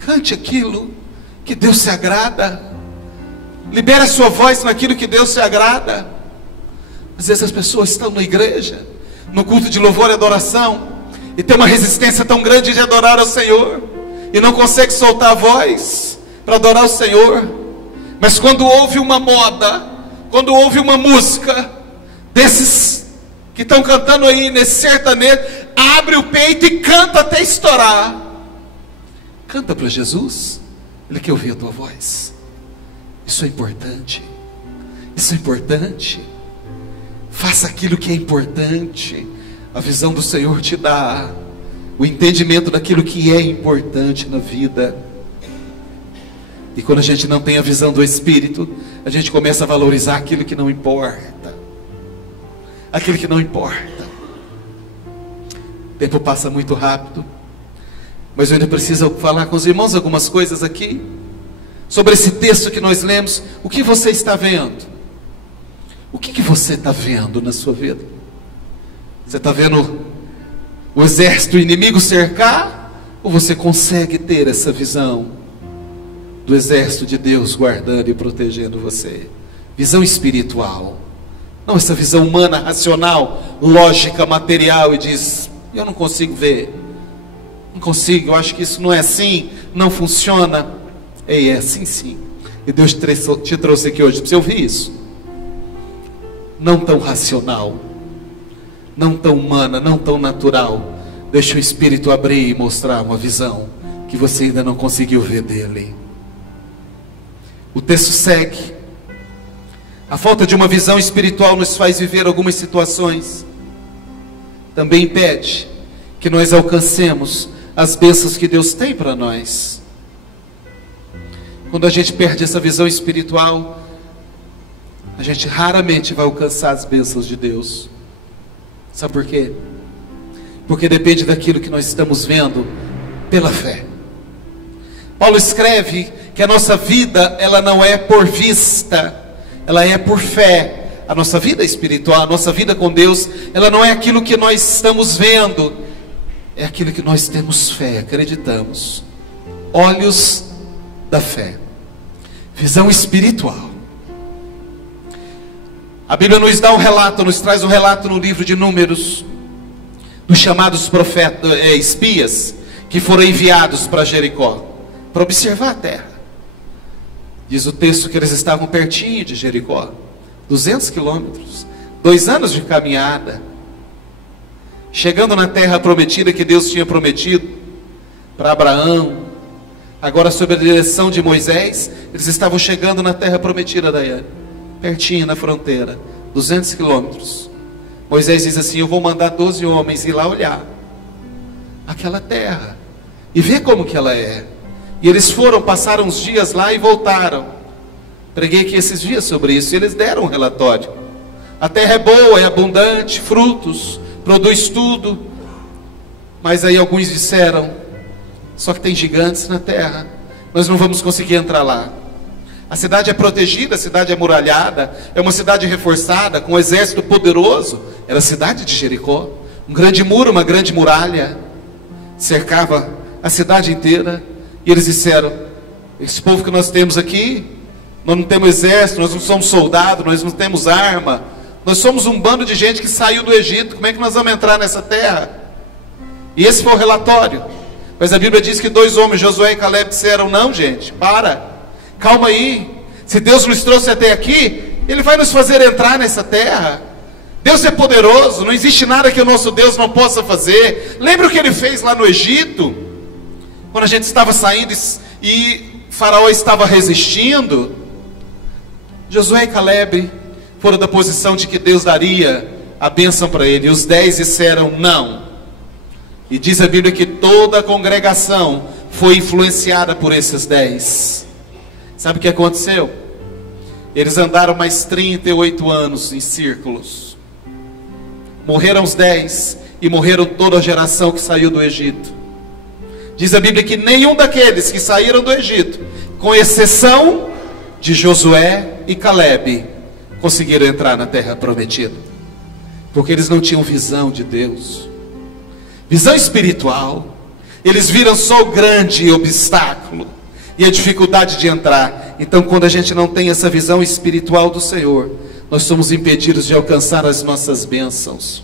Cante aquilo que Deus se agrada. Libere a sua voz naquilo que Deus se agrada. Às vezes as pessoas estão na igreja, no culto de louvor e adoração, e tem uma resistência tão grande de adorar ao Senhor, e não consegue soltar a voz para adorar o Senhor. Mas quando ouve uma moda, quando ouve uma música desses que estão cantando aí nesse sertanejo, abre o peito e canta até estourar. Canta para Jesus. Ele quer ouvir a tua voz. Isso é importante. Isso é importante. Faça aquilo que é importante. A visão do Senhor te dá o entendimento daquilo que é importante na vida. E quando a gente não tem a visão do Espírito, a gente começa a valorizar aquilo que não importa. Aquilo que não importa. O tempo passa muito rápido, mas eu ainda preciso falar com os irmãos algumas coisas aqui, sobre esse texto que nós lemos. O que você está vendo? O que você está vendo na sua vida? Você está vendo o exército inimigo cercar? Ou você consegue ter essa visão do exército de Deus guardando e protegendo você? Visão espiritual. Não essa visão humana, racional, lógica, material, e diz: eu não consigo ver. Não consigo, eu acho que isso não é assim, não funciona. Ei, é assim sim. E Deus te trouxe aqui hoje para você ouvir isso. Não tão racional, não tão humana, não tão natural. Deixa o Espírito abrir e mostrar uma visão que você ainda não conseguiu ver dele. O texto segue. A falta de uma visão espiritual nos faz viver algumas situações. Também impede que nós alcancemos as bênçãos que Deus tem para nós. Quando a gente perde essa visão espiritual, a gente raramente vai alcançar as bênçãos de Deus. Sabe por quê? Porque depende daquilo que nós estamos vendo pela fé. Paulo escreve que a nossa vida, ela não é por vista, ela é por fé. A nossa vida espiritual, a nossa vida com Deus, ela não é aquilo que nós estamos vendo, é aquilo que nós temos fé, acreditamos. Olhos da fé. Visão espiritual. A Bíblia nos dá um relato, nos traz um relato no livro de Números, dos chamados profetas, espias, que foram enviados para Jericó, para observar a terra. Diz o texto que eles estavam pertinho de Jericó, 200 quilômetros, 2 anos de caminhada, chegando na terra prometida que Deus tinha prometido para Abraão. Agora, sob a direção de Moisés, eles estavam chegando na terra prometida, Daiane, pertinho na fronteira, 200 quilômetros. Moisés diz assim: eu vou mandar 12 homens ir lá olhar aquela terra e ver como que ela é. E eles foram, passaram uns dias lá e voltaram. Preguei aqui esses dias sobre isso, e eles deram um relatório. A terra é boa, é abundante, frutos, produz tudo. Mas aí alguns disseram: só que tem gigantes na terra, nós não vamos conseguir entrar lá. A cidade é protegida, a cidade é muralhada, é uma cidade reforçada, com um exército poderoso. Era a cidade de Jericó, um grande muro, uma grande muralha, cercava a cidade inteira. E eles disseram: esse povo que nós temos aqui, nós não temos exército, nós não somos soldados, nós não temos arma, nós somos um bando de gente que saiu do Egito, como é que nós vamos entrar nessa terra? E esse foi o relatório. Mas a Bíblia diz que 2 homens, Josué e Caleb, disseram: não, gente, calma aí, se Deus nos trouxe até aqui, Ele vai nos fazer entrar nessa terra. Deus é poderoso, não existe nada que o nosso Deus não possa fazer. Lembra o que Ele fez lá no Egito? Quando a gente estava saindo e Faraó estava resistindo, Josué e Caleb foram da posição de que Deus daria a bênção para ele. E os 10 disseram não. E diz a Bíblia que toda a congregação foi influenciada por esses 10. Sabe o que aconteceu? Eles andaram mais 38 anos em círculos. Morreram os 10 e morreram toda a geração que saiu do Egito. Diz a Bíblia que nenhum daqueles que saíram do Egito, com exceção de Josué e Caleb, conseguiram entrar na terra prometida. Porque eles não tinham visão de Deus, visão espiritual. Eles viram só o grande obstáculo e a dificuldade de entrar. Então, quando a gente não tem essa visão espiritual do Senhor, nós somos impedidos de alcançar as nossas bênçãos.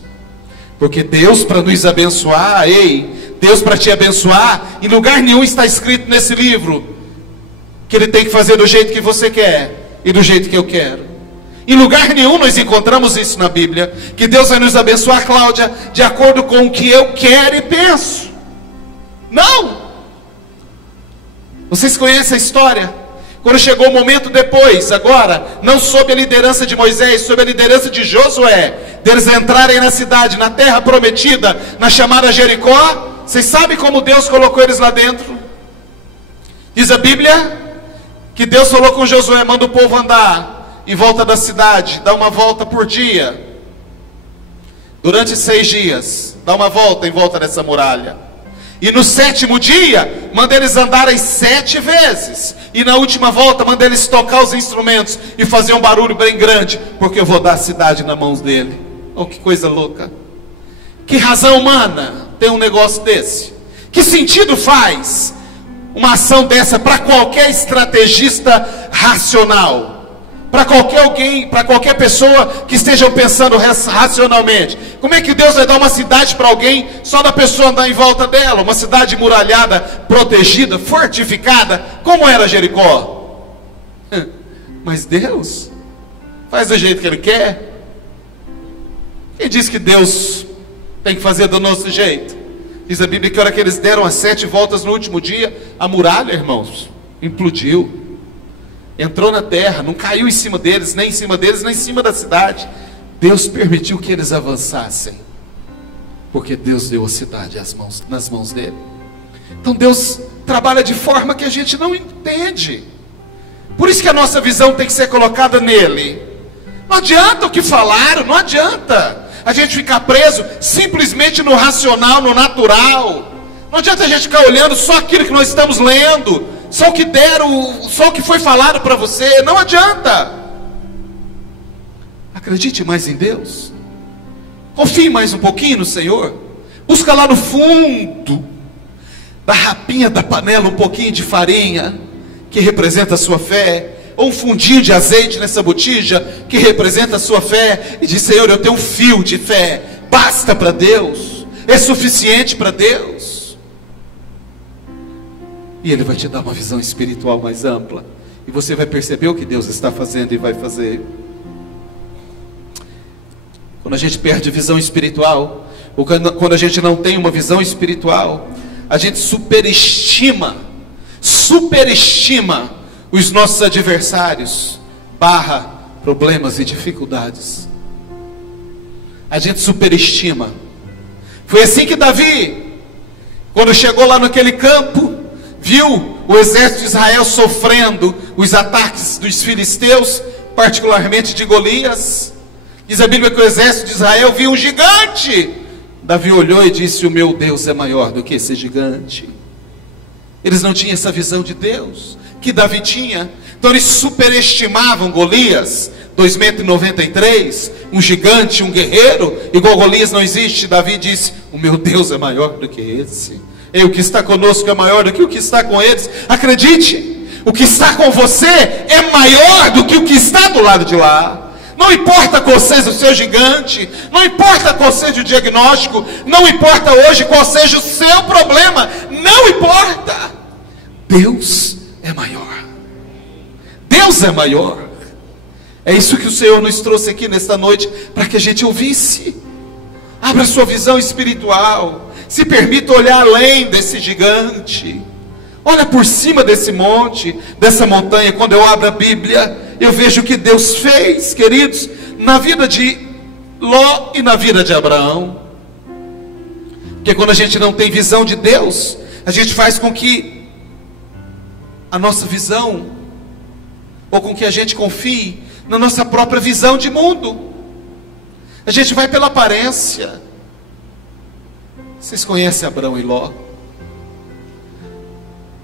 Porque Deus, para nos abençoar, Deus, para te abençoar, em lugar nenhum está escrito nesse livro que Ele tem que fazer do jeito que você quer e do jeito que eu quero. Em lugar nenhum nós encontramos isso na Bíblia, que Deus vai nos abençoar, Cláudia, de acordo com o que eu quero e penso. Não! Vocês conhecem a história? Quando chegou o momento depois, agora, não sob a liderança de Moisés, sob a liderança de Josué, deles entrarem na cidade, na terra prometida, na chamada Jericó, vocês sabem como Deus colocou eles lá dentro? Diz a Bíblia que Deus falou com Josué: manda o povo andar em volta da cidade, dá uma volta por dia, durante 6 dias, dá uma volta em volta dessa muralha. E no 7º dia, manda eles andarem 7 vezes. E na última volta, manda eles tocar os instrumentos e fazer um barulho bem grande, porque eu vou dar a cidade nas mãos dele. Oh, que coisa louca! Que razão humana tem um negócio desse? Que sentido faz uma ação dessa para qualquer estrategista racional? Para qualquer alguém, para qualquer pessoa que esteja pensando racionalmente. Como é que Deus vai dar uma cidade para alguém só da pessoa andar em volta dela? Uma cidade muralhada, protegida, fortificada, como era Jericó? Mas Deus faz do jeito que Ele quer. Quem diz que Deus tem que fazer do nosso jeito? Diz a Bíblia que a hora que eles deram as 7 voltas no último dia, a muralha, irmãos, implodiu. Entrou na terra, não caiu em cima deles, nem em cima deles, nem em cima da cidade. Deus permitiu que eles avançassem, porque Deus deu a cidade nas mãos dele. Então Deus trabalha de forma que a gente não entende. Por isso que a nossa visão tem que ser colocada nele. Não adianta o que falaram, não adianta a gente ficar preso simplesmente no racional, no natural. Não adianta a gente ficar olhando só aquilo que nós estamos lendo, só o que deram, só o que foi falado para você. Não adianta. Acredite mais em Deus. Confie mais um pouquinho no Senhor. Busca lá no fundo da rapinha da panela um pouquinho de farinha, que representa a sua fé, ou um fundinho de azeite nessa botija, que representa a sua fé, e diz: Senhor, eu tenho um fio de fé, basta para Deus, é suficiente para Deus. E Ele vai te dar uma visão espiritual mais ampla, e você vai perceber o que Deus está fazendo e vai fazer. Quando a gente perde visão espiritual, ou quando a gente não tem uma visão espiritual, a gente superestima os nossos adversários, problemas e dificuldades. A gente superestima. Foi assim que Davi, quando chegou lá naquele campo, viu o exército de Israel sofrendo os ataques dos filisteus, particularmente de Golias. Diz a Bíblia que o exército de Israel viu um gigante. Davi olhou e disse: o meu Deus é maior do que esse gigante. Eles não tinham essa visão de Deus que Davi tinha. Então eles superestimavam Golias, 2,93 m, um gigante, um guerreiro. Igual Golias não existe. Davi disse: o meu Deus é maior do que esse. E o que está conosco é maior do que o que está com eles. Acredite, o que está com você é maior do que o que está do lado de lá. Não importa qual seja o seu gigante, não importa qual seja o diagnóstico, não importa hoje qual seja o seu problema, não importa. Deus é maior. Deus é maior. É isso que o Senhor nos trouxe aqui nesta noite, para que a gente ouvisse. Abra sua visão espiritual. Se permita olhar além desse gigante. Olha por cima desse monte, dessa montanha. Quando eu abro a Bíblia, eu vejo o que Deus fez, queridos, na vida de Ló e na vida de Abraão. Porque quando a gente não tem visão de Deus, a gente faz com que a nossa visão, ou com que a gente confie na nossa própria visão de mundo. A gente vai pela aparência. Vocês conhecem Abraão e Ló?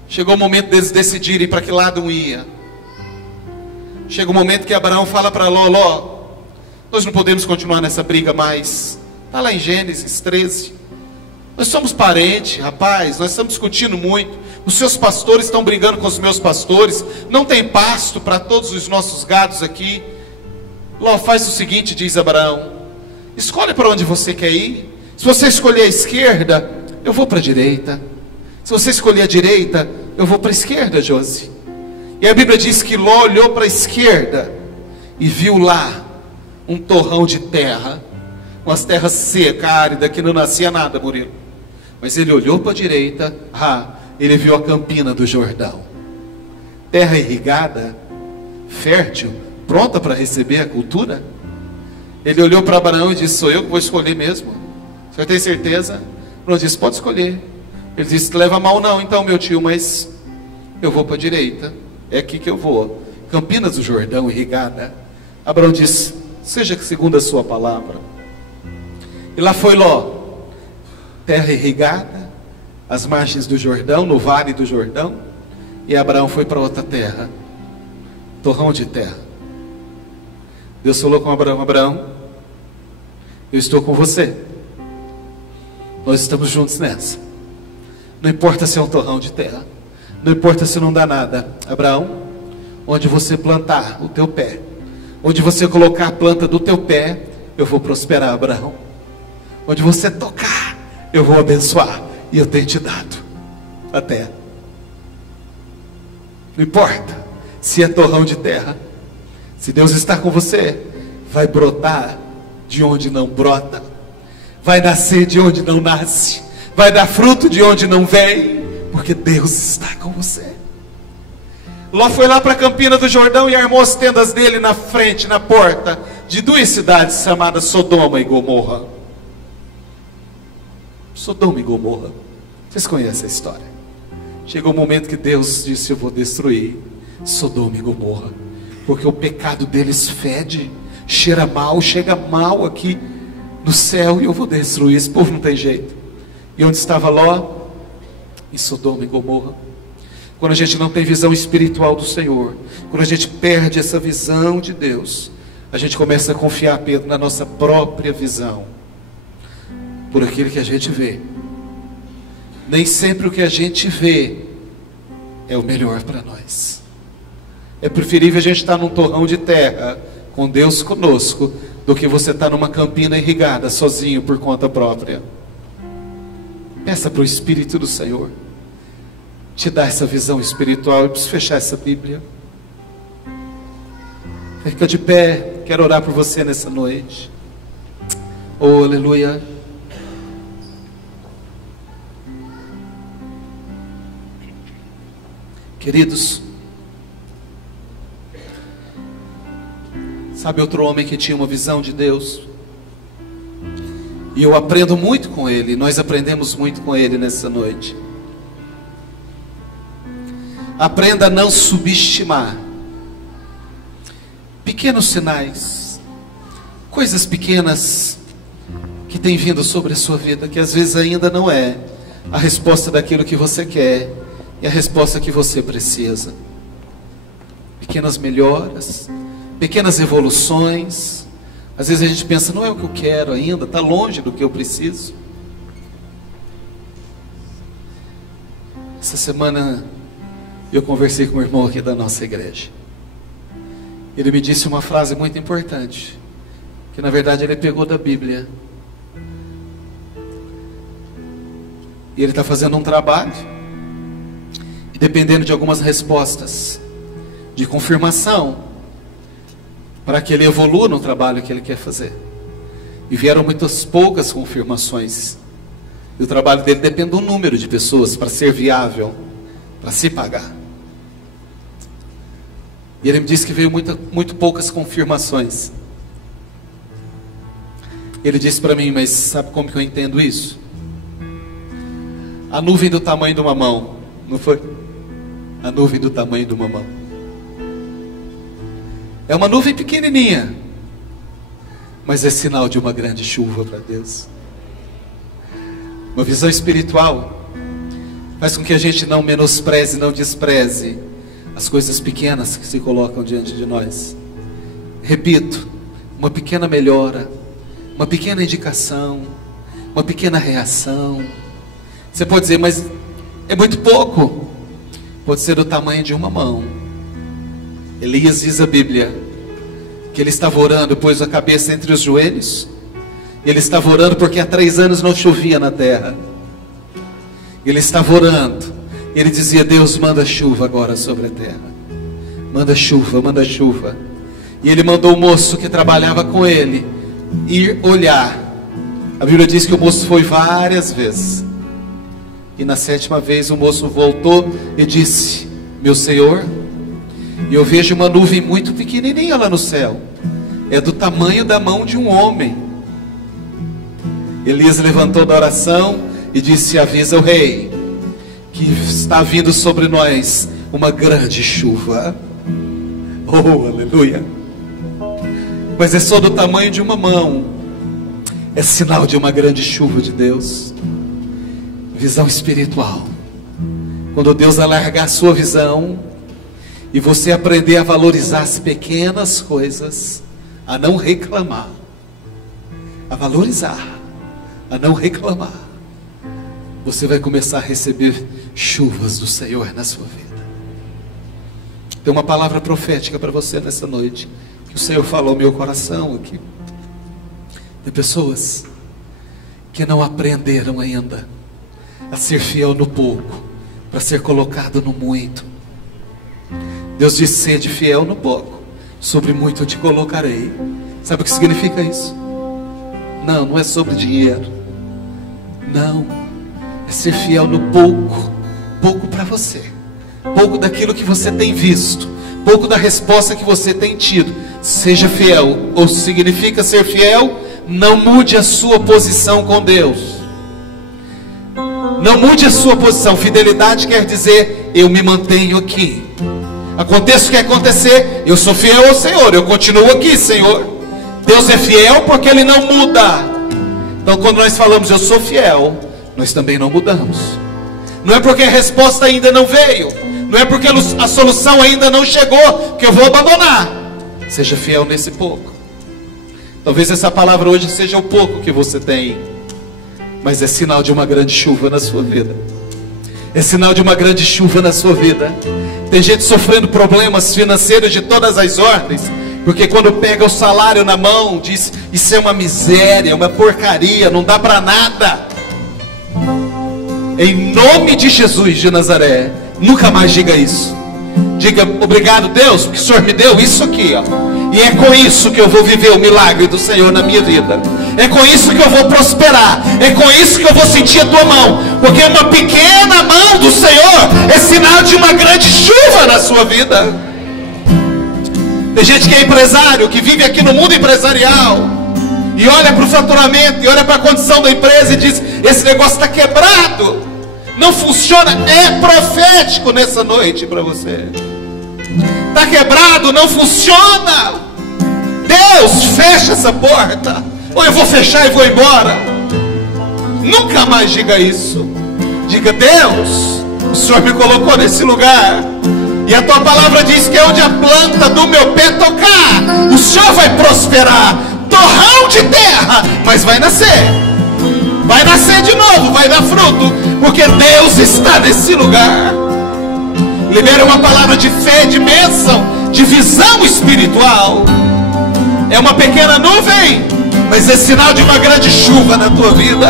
Chegou o momento deles decidirem para que lado um ia. Chega o momento que Abraão fala para Ló: Ló, nós não podemos continuar nessa briga mais. Está lá em Gênesis 13. Nós somos parentes, rapaz, nós estamos discutindo muito. Os seus pastores estão brigando com os meus pastores. Não tem pasto para todos os nossos gados aqui. Ló, faz o seguinte, diz Abraão: escolhe para onde você quer ir. Se você escolher a esquerda, eu vou para a direita. Se você escolher a direita, eu vou para a esquerda, Josi. E a Bíblia diz que Ló olhou para a esquerda e viu lá um torrão de terra, umas terras secas, áridas, que não nascia nada, Murilo. Mas ele olhou para a direita, ele viu a campina do Jordão. terra irrigada, fértil, pronta para receber a cultura. Ele olhou para Abraão e disse: sou eu que vou escolher mesmo? O senhor tem certeza? Abraão disse: pode escolher. Ele disse: leva mal não, então, meu tio, mas eu vou para a direita, é aqui que eu vou. Campinas do Jordão, irrigada. Abraão disse: seja segundo a sua palavra. E lá foi Ló, terra irrigada, às margens do Jordão, no vale do Jordão. E Abraão foi para outra terra, torrão de terra. Deus falou com Abraão: Abraão, eu estou com você, nós estamos juntos nessa. Não importa se é um torrão de terra, não importa se não dá nada. Abraão, onde você plantar o teu pé, onde você colocar a planta do teu pé, eu vou prosperar, Abraão. Onde você tocar, eu vou abençoar. E eu tenho te dado a terra. Não importa se é torrão de terra, se Deus está com você, vai brotar de onde não brota, vai nascer de onde não nasce, vai dar fruto de onde não vem, porque Deus está com você. Ló foi lá para a Campina do Jordão e armou as tendas dele na frente, na porta de duas cidades chamadas Sodoma e Gomorra. Sodoma e Gomorra, vocês conhecem a história. Chegou o momento que Deus disse: eu vou destruir Sodoma e Gomorra, porque o pecado deles fede, cheira mal, chega mal aqui no céu, e eu vou destruir esse povo, não tem jeito. E onde estava Ló? Em Sodoma e Gomorra. Quando a gente não tem visão espiritual do Senhor, quando a gente perde essa visão de Deus, a gente começa a confiar, Pedro, na nossa própria visão, por aquilo que a gente vê. Nem sempre o que a gente vê é o melhor para nós. É preferível a gente estar num torrão de terra, com Deus conosco, do que você estar numa campina irrigada, sozinho, por conta própria. Peça para o Espírito do Senhor te dar essa visão espiritual. Eu preciso fechar essa Bíblia. Fica de pé, quero orar por você nessa noite. Oh, aleluia. Queridos, sabe outro homem que tinha uma visão de Deus? E eu aprendo muito com ele, nós aprendemos muito com ele nessa noite. Aprenda a não subestimar pequenos sinais, coisas pequenas que têm vindo sobre a sua vida, que às vezes ainda não é a resposta daquilo que você quer e a resposta que você precisa. Pequenas melhoras, pequenas evoluções. Às vezes a gente pensa: não é o que eu quero ainda, está longe do que eu preciso. Essa semana eu conversei com um irmão aqui da nossa igreja. Ele me disse uma frase muito importante, que na verdade ele pegou da Bíblia. E ele está fazendo um trabalho, e dependendo de algumas respostas de confirmação, para que ele evolua no trabalho que ele quer fazer. E vieram muitas poucas confirmações. E o trabalho dele depende do número de pessoas para ser viável, para se pagar. E ele me disse que veio muito poucas confirmações. Ele disse para mim: mas sabe como que eu entendo isso? A nuvem do tamanho de uma mão, não foi? A nuvem do tamanho de uma mão. É uma nuvem pequenininha, mas é sinal de uma grande chuva para Deus. Uma visão espiritual faz com que a gente não menospreze, não despreze as coisas pequenas que se colocam diante de nós. Repito, uma pequena melhora, uma pequena indicação, uma pequena reação. Você pode dizer: mas é muito pouco. Pode ser do tamanho de uma mão. Elias diz a Bíblia que ele estava orando, pôs a cabeça entre os joelhos. Ele estava orando porque há 3 anos não chovia na terra. Ele estava orando. Ele dizia: Deus, manda chuva agora sobre a terra. Manda chuva, manda chuva. E ele mandou o moço que trabalhava com ele ir olhar. A Bíblia diz que o moço foi várias vezes. E na 7ª vez o moço voltou e disse: meu senhor, E eu vejo uma nuvem muito pequenininha lá no céu. É do tamanho da mão de um homem. Elias levantou da oração e disse: avisa o rei que está vindo sobre nós uma grande chuva. Oh, aleluia. Mas é só do tamanho de uma mão. É sinal de uma grande chuva de Deus. Visão espiritual. Quando Deus alargar a sua visão e você aprender a valorizar as pequenas coisas, a não reclamar, a valorizar, a não reclamar, você vai começar a receber chuvas do Senhor na sua vida. Tem uma palavra profética para você nessa noite, que o Senhor falou ao meu coração aqui. Tem pessoas que não aprenderam ainda a ser fiel no pouco, para ser colocado no muito. Deus disse: sede fiel no pouco, sobre muito eu te colocarei. Sabe o que significa isso? Não, não é sobre dinheiro. Não, é ser fiel no pouco. Pouco para você, pouco daquilo que você tem visto, pouco da resposta que você tem tido. Seja fiel. Ou significa ser fiel, não mude a sua posição com Deus. Não mude a sua posição. Fidelidade quer dizer: eu me mantenho aqui, aconteça o que acontecer, eu sou fiel ao Senhor, eu continuo aqui, Senhor. Deus é fiel porque Ele não muda. Então quando nós falamos eu sou fiel, nós também não mudamos. Não é porque a resposta ainda não veio, não é porque a solução ainda não chegou, que eu vou abandonar. Seja fiel nesse pouco. Talvez essa palavra hoje seja o pouco que você tem, mas é sinal de uma grande chuva na sua vida. É sinal de uma grande chuva na sua vida. Tem gente sofrendo problemas financeiros de todas as ordens, porque quando pega o salário na mão, diz: isso é uma miséria, uma porcaria, não dá para nada. Em nome de Jesus de Nazaré, nunca mais diga isso. Diga: obrigado, Deus, porque o Senhor me deu isso aqui, ó. E é com isso que eu vou viver o milagre do Senhor na minha vida. É com isso que eu vou prosperar. É com isso que eu vou sentir a tua mão. Porque uma pequena mão do Senhor é sinal de uma grande chuva na sua vida. Tem gente que é empresário, que vive aqui no mundo empresarial, e olha para o faturamento, e olha para a condição da empresa e diz: esse negócio está quebrado, não funciona. É profético nessa noite para você. Está quebrado, não funciona. Deus, fecha essa porta, ou eu vou fechar e vou embora. Nunca mais diga isso. Diga: Deus, o Senhor me colocou nesse lugar, e a tua palavra diz que onde a planta do meu pé tocar, o Senhor vai prosperar. Torrão de terra, mas vai nascer. Vai nascer de novo, vai dar fruto, porque Deus está nesse lugar. Libera uma palavra de fé, de bênção, de visão espiritual. É uma pequena nuvem, mas é sinal de uma grande chuva na tua vida.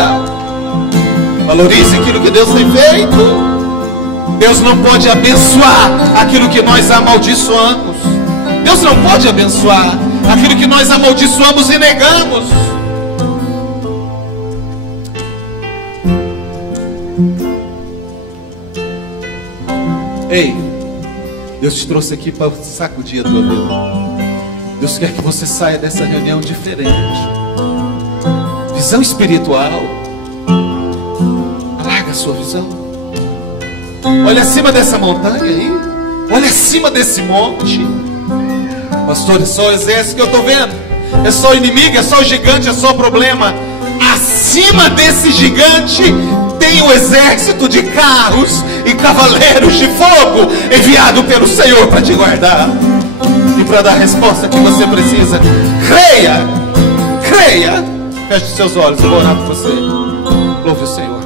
Valorize aquilo que Deus tem feito. Deus não pode abençoar aquilo que nós amaldiçoamos. Deus não pode abençoar aquilo que nós amaldiçoamos e negamos. Ei, Deus te trouxe aqui para sacudir a tua vida. Deus quer que você saia dessa reunião diferente. Visão espiritual. Alarga a sua visão. Olha acima dessa montanha aí. Olha acima desse monte. Pastor, é só o exército que eu estou vendo. É só o inimigo, é só o gigante, é só o problema. Acima desse gigante tem um exército de carros e cavaleiros de fogo enviado pelo Senhor para te guardar e para dar a resposta que você precisa. Creia, creia. Feche os seus olhos, eu vou orar por você. Louve o Senhor.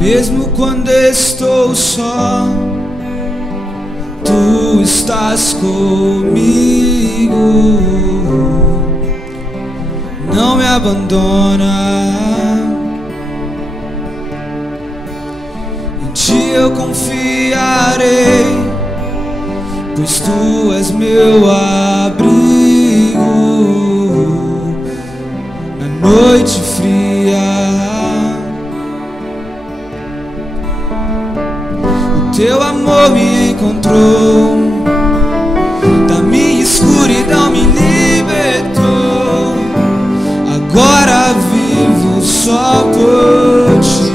Mesmo quando estou só, tu estás comigo. Não me abandona. Em ti eu confiarei, pois pois tu és meu abrigo na noite fria. O teu amor me encontrou, da minha escuridão me libertou. Agora vivo só por ti.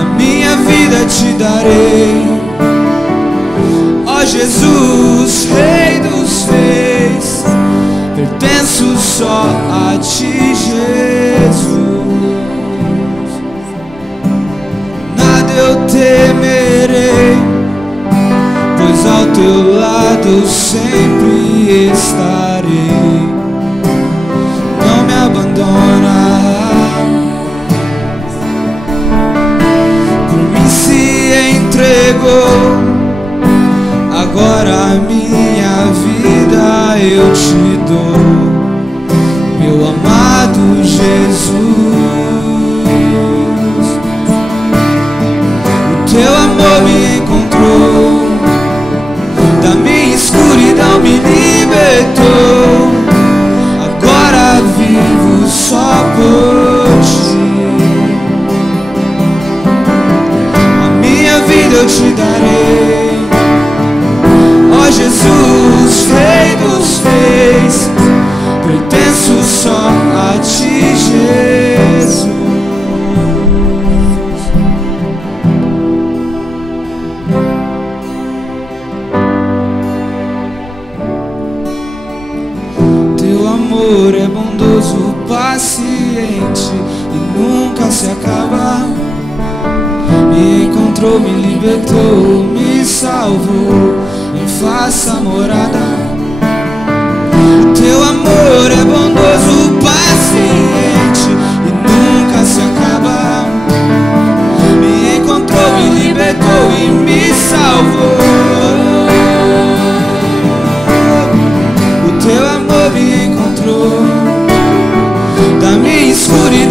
A minha vida te darei, ó Jesus, Rei dos Reis. Pertenço só a ti, Jesus. Nada eu temerei, pois ao teu lado eu sempre estarei. Não me abandona, por mim se entregou. Agora a minha vida eu te dou, meu amado Jesus. O teu amor me encontrou, da minha escuridão me libertou. Agora vivo só por ti. A minha vida eu te darei, ó Jesus, Rei dos Reis. Pertenço só a ti, Jesus. Amor é bondoso, paciente e nunca se acaba. Me encontrou, me libertou, me salvou, me faça morada. Teu amor é bondoso, paciente e nunca se acaba. Me encontrou, me libertou e me salvou. O teu amor me encontrou, da minha escuridão